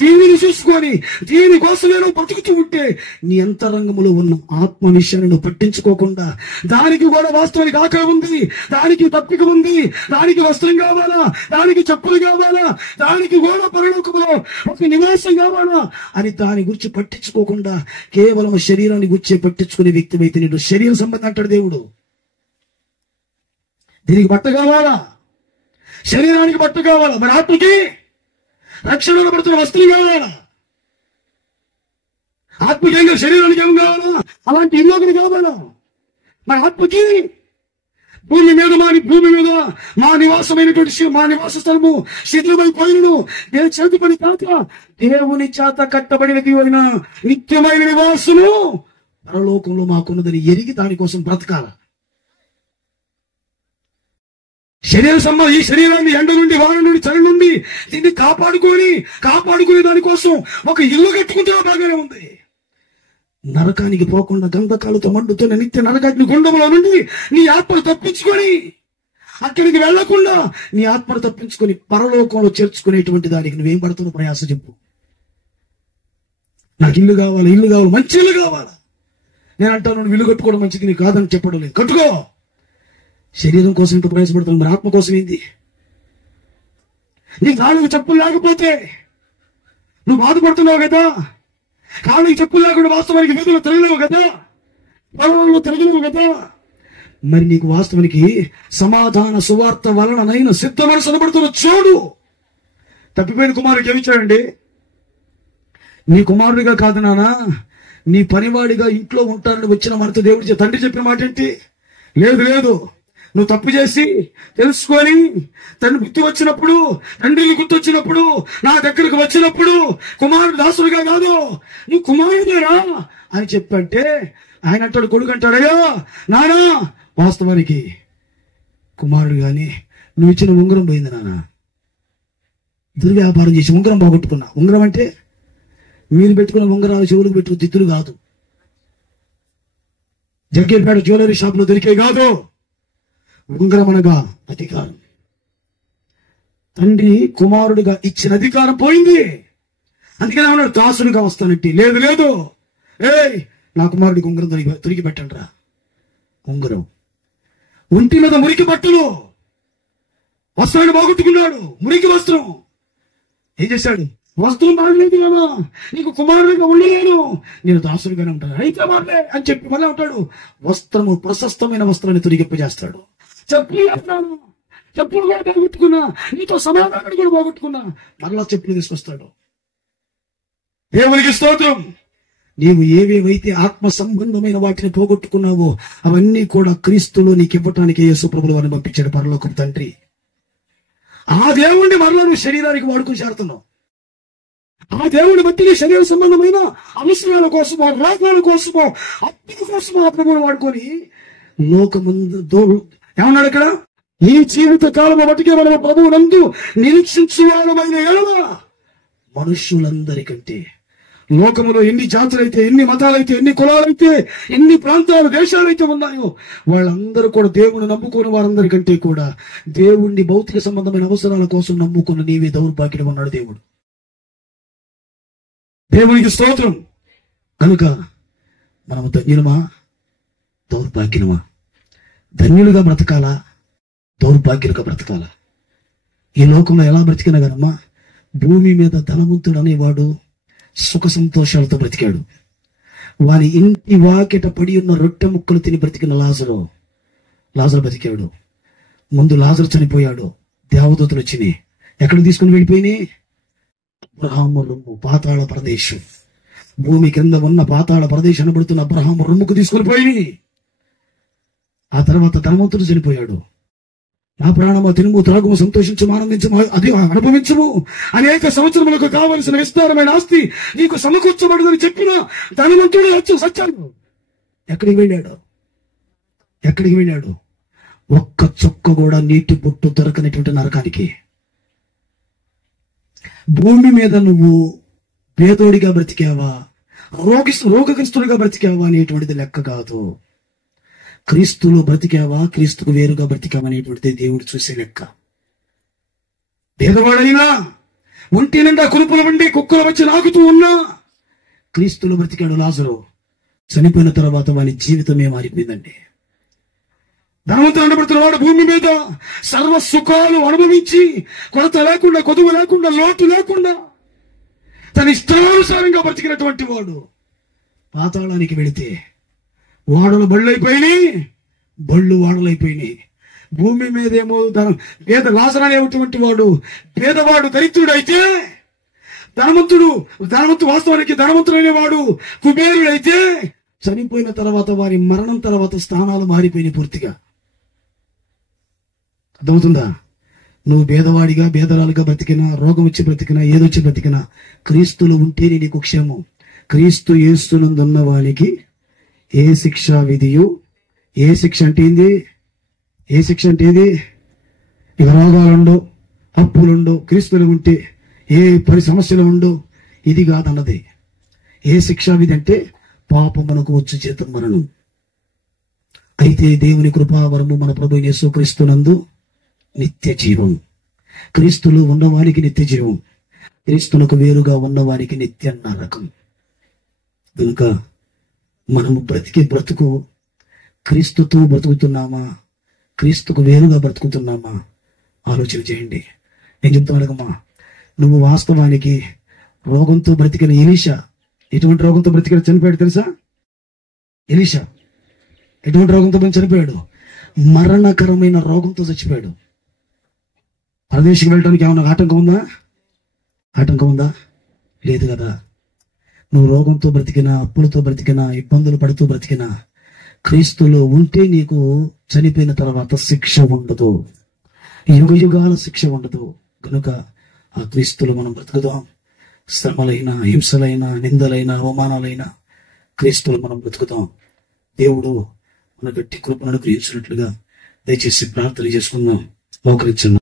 దీనిని చూసుకొని దీనికోసమే నువ్వు బతుకుతూ ఉంటే నీ అంతరంగంలో ఉన్న ఆత్మ విషయాన్ని నువ్వు పట్టించుకోకుండా, దానికి కూడా వాస్తవానికి ఆకలి ఉంది, దానికి తప్పిక ఉంది, దానికి వస్త్రం కావాలా, దానికి చెప్పులు కావాలా, దానికి కూడా పరలోకంలో ఒక నివాసం కావాలా అని దాని గురించి పట్టించుకోకుండా కేవలం శరీరాన్ని గురించి పట్టించుకునే వ్యక్తి అయితే నేను శరీర సంబంధం అంటాడు దేవుడు. దీనికి బట్ట కావాలా, శరీరానికి బట్ట కావాలా, మరి ఆత్మకి రక్షణలో పడుతున్న వస్తువులు కావాలా, ఆత్మకి ఏం శరీరానికి ఏం కావాలా, అలాంటి ఇల్లు కావాలా, మరి ఆత్మకి భూమి మీద మా నివాసమైనటువంటి మా నివాస స్థలము శిథిలమైపోయినను నేను చేతి పని కాక దేవుని చేత కట్టబడినది అయిన నిత్యమైన నివాసము పరలోకంలో మాకున్నదని ఎరిగి దానికోసం బ్రతకాల. ఈ శరీరాన్ని ఎండ నుండి, వాన నుండి, చలి నుండి దీన్ని కాపాడుకుని దానికోసం ఒక ఇల్లు కట్టుకుంటే బాగానే ఉంది. నరకానికి పోకుండా గంధకాలతో మండుతున్న నిత్య నరకాగ్ని గుండంలో నుండి నీ ఆత్మను తప్పించుకొని, అక్కడికి వెళ్లకుండా నీ ఆత్మను తప్పించుకొని పరలోకంలో చేర్చుకునేటువంటి దానికి నువ్వేం పడుతున్న ప్రయాస చెప్పు. నాకు ఇల్లు కావాలి, మంచి ఇల్లు కావాలా. నేను అంటాను, నువ్వు ఇల్లు కట్టుకోవడం మంచిది, నీ కాదని చెప్పడం లేదు, కట్టుకో. శరీరం కోసం ఇంత ప్రయాసపడుతున్నావు, మరి ఆత్మ కోసం ఏంది? నీ కాళ్ళకి చెప్పులు లేకపోతే నువ్వు బాధపడుతున్నావు కదా, కాళ్ళకి చెప్పులు లేకుండా వాస్తవానికి వీధులు తిరగలేవు కదా, పొలంలో తిరగలేవు కదా. మరి నీకు వాస్తవానికి సమాధాన సువార్త వలననైనా సిద్ధ మనసు అనబడుతున్న చూడు. తప్పిపోయిన కుమారుడికి ఏమిచ్చాడండి? నీ కుమారుడిగా కాదు నానా, నీ పనివాడిగా ఇంట్లో ఉంటానని వచ్చిన మనతో దేవుడి తండ్రి చెప్పిన మాట ఏంటి? లేదు, నువ్వు తప్పు చేసి తెలుసుకొని తన బుద్ధి వచ్చినప్పుడు, తండ్రిని గుర్తొచ్చినప్పుడు, నా దగ్గరకు వచ్చినప్పుడు కుమారుడు దాసుడుగా కాదు, నువ్వు కుమారుడేరా అని చెప్పంటే ఆయన అంటాడు, కొడుకు అంటాడు, అయ్యా నానా వాస్తవానికి కుమారుడు గాని నువ్వు ఇచ్చిన ఉంగరం పోయింది నాన్న, దుర్వ్యాపారం చేసి ఉంగరం పోగొట్టుకున్నా. ఉంగరం అంటే మీరు పెట్టుకున్న ఉంగరాలు చెవులకు పెట్టుకున్న దిద్దులు కాదు, జగ్గేపేట జ్యువెలరీ షాప్ లో దొరికే కాదు. ఉంగరం అనగా అధికారం. తండ్రి కుమారుడిగా ఇచ్చిన అధికారం పోయింది. అందుకని అన్నాడు, దాసునిగా వస్తానంటే లేదు, నా కుమారుడికి ఉంగరం తొరిగి పెట్టండి రా. ఉంగరం, ఒంటి మీద మురికి బట్టలు, వస్త్రాన్ని బాగొట్టుకున్నాడు, మురికి వస్త్రం. ఏం చేశాడు? వస్త్రం బాగలేదు కదా, నీకు కుమారుడిగా ఉండలేను, నేను దాసుడిగానే ఉంటాను, అయితే మారలే అని చెప్పి మళ్ళీ ఉంటాడు. వస్త్రము, ప్రశస్తమైన వస్త్రాన్ని తొలగింపజేస్తాడు. చెప్పులు కూడా బాగొట్టుకున్నా, నీతో సమాధానాన్ని కూడా బాగొట్టుకున్నా, మరలా చెప్పులు తీసుకొస్తాడు. దేవునికి స్తోత్రం. నీవు ఏవేవైతే ఆత్మ సంబంధమైన వాటిని పోగొట్టుకున్నావో అవన్నీ కూడా క్రీస్తులో నీకు ఇవ్వటానికి యేసు ప్రభువు వారిని పంపించాడు పరలోకపు తండ్రి. ఆ దేవుణ్ణి మరలా నువ్వు శరీరానికి వాడుకుని చేరుతున్నావు. ఆ దేవుని బట్టి శరీర సంబంధమైన అవసరాల కోసమో, రోగాల కోసమో, అప్పుల కోసమో ఆ ప్రభువుని వాడుకొని లోకముందు ఏమన్నాడు ఇక్కడ? ఈ జీవిత కాలం బట్టికే మనం ప్రభువునందు నిరీక్షించువారమైన ఎడల మనుష్యులందరికంటే, లోకములో ఎన్ని జాతులైతే, ఎన్ని మతాలైతే, ఎన్ని కులాలైతే, ఎన్ని ప్రాంతాలు, దేశాలైతే ఉన్నాయో వాళ్ళందరూ కూడా దేవుని నమ్ముకున్న వారందరికంటే కూడా దేవుణ్ణి భౌతిక సంబంధమైన అవసరాల కోసం నమ్ముకున్న నీవే దౌర్భాగ్యం ఉన్నాడు దేవుడు. దేవునికి స్తోత్రం. కనుక మనము ధన్యులమా, దౌర్భాగ్యమా? ధన్యులుగా బ్రతకాలా, దౌర్భాగ్యులుగా బ్రతకాలా? ఈ లోకంలో ఎలా బ్రతికినా కదమ్మా, భూమి మీద ధనవంతుడు అనేవాడు సుఖ సంతోషాలతో బ్రతికాడు. వాని ఇంటి వాకిట పడి ఉన్న రొట్టె ముక్కలు తిని బ్రతికిన లాజరు బ్రతికాడు. ముందు లాజరు చనిపోయాడు, దేవదూతలు వచ్చినాయి, ఎక్కడ తీసుకుని వెళ్ళిపోయినాయి? అబ్రహాము రొమ్ము, పాతాళ ప్రదేశం, భూమి కింద ఉన్న పాతాళ ప్రదేశం అనబడుతున్న అబ్రహాము రొమ్ముకు తీసుకుని పోయి, ఆ తర్వాత ధనవంతుడు చనిపోయాడు. నా ప్రాణమా తినుము, త్రాగుము, సంతోషించము, ఆనందించము, అది అనుభవించము, అనేక సంవత్సరములకు కావలసిన విస్తారమైన ఆస్తి నీకు సమకూర్చబడదని చెప్పిన ధనవంతుడు వచ్చి సచ్చాడు. ఎక్కడికి వెళ్ళాడు? ఒక్క చుక్క కూడా నీటి బొట్టు దొరకనటువంటి నరకానికి. భూమి మీద నువ్వు పేదోడిగా బ్రతికావా, రోగగ్రస్తుడిగా బ్రతికావా అనేటువంటిది లెక్క కాదు. క్రీస్తులో బ్రతికావా, క్రీస్తుకు వేరుగా బ్రతికావా అనేటువంటిది దేవుడు చూసే లెక్క. పేదవాడైనా, ఒంటి నిండా కురుపుల వండి కుక్కలు వచ్చి నాకుతూ ఉన్నా క్రీస్తులో బ్రతికాడు లాజరు. చనిపోయిన తర్వాత వాని జీవితమే మారిపోయిందండి. ధనవంతుడు అనబడుతున్న వాడు భూమి మీద సర్వ సుఖాలు అనుభవించి కొరత లేకుండా, కొదువు లేకుండా, లోటు లేకుండా తన ఇష్టానుసారంగా బ్రతికినటువంటి వాడు పాతాళానికి వెళితే వాడలు బళ్ళైపోయినాయి, బళ్ళు వాడలైపోయినాయి. భూమి మీదేమో పేద లాజరు అనేటువంటి వాడు పేదవాడు దరిద్రుడైతే, ధనవంతుడు వాస్తవానికి ధనవంతుడైన వాడు కుబేరుడైతే చనిపోయిన తర్వాత వారి మరణం తర్వాత స్థానాలు మారిపోయినాయి పూర్తిగా. అర్థమవుతుందా? నువ్వు భేదవాడిగా భేదరాలుగా బ్రతికినా, రోగం వచ్చి బ్రతికినా, ఏదొచ్చి బ్రతికినా క్రీస్తులు ఉంటేనే నీకు క్షేమం. క్రీస్తు యేసునందున్న వానికి ఏ శిక్షా విధియు, ఏ శిక్ష అంటే ఏంది? ఏ శిక్ష అంటే ఏది? ఇక రోగాలుండో, అప్పులుండో, క్రీస్తులు ఉంటే ఏ సమస్యలు ఉండో, ఇది కాదన్నది. ఏ శిక్షా విధి అంటే పాపమునకు వచ్చు జీతం మరణం. అయితే దేవుని కృపావరము మన ప్రభువైన యేసుక్రీస్తునందు నిత్య జీవం. క్రీస్తులో ఉన్నవానికి నిత్య జీవం, క్రీస్తునకు వేరుగా ఉన్నవానికి నిత్య నరకం. కనుక మనము బ్రతికే బ్రతుకు క్రీస్తుతో బ్రతుకుతున్నామా, క్రీస్తుకు వేరుగా బ్రతుకుతున్నామా ఆలోచన చేయండి. నేను చెప్తానమ్మా, నువ్వు వాస్తవానికి రోగంతో బ్రతికిన ఎలీషా ఎటువంటి రోగంతో బ్రతికిన చనిపోయాడు తెలుసా? ఎలీషా ఎటువంటి రోగంతో చనిపోయాడు? మరణకరమైన రోగంతో చచ్చిపోయాడు. పరదేశికి వెళ్ళడానికి ఏమన్నా ఆటంకం ఉందా? ఆటంకం ఉందా? లేదు కదా. నువ్వు రోగంతో బ్రతికినా, అప్పులతో బ్రతికినా, ఇబ్బందులు పడుతూ బ్రతికినా క్రీస్తులో ఉంటే నీకు చనిపోయిన తర్వాత శిక్ష ఉండదు, యుగ యుగాల శిక్ష ఉండదు. కనుక ఆ క్రీస్తులో మనం బ్రతుకుదాం. శ్రమలైన, హింసలైన, నిందలైన, అవమానాలైన క్రీస్తులో మనం బ్రతుకుదాం. దేవుడు మన గట్టి కృపను అనుగ్రహించినట్లుగా దయచేసి ప్రార్థన చేసుకుందాం. మోకరించున్నాం.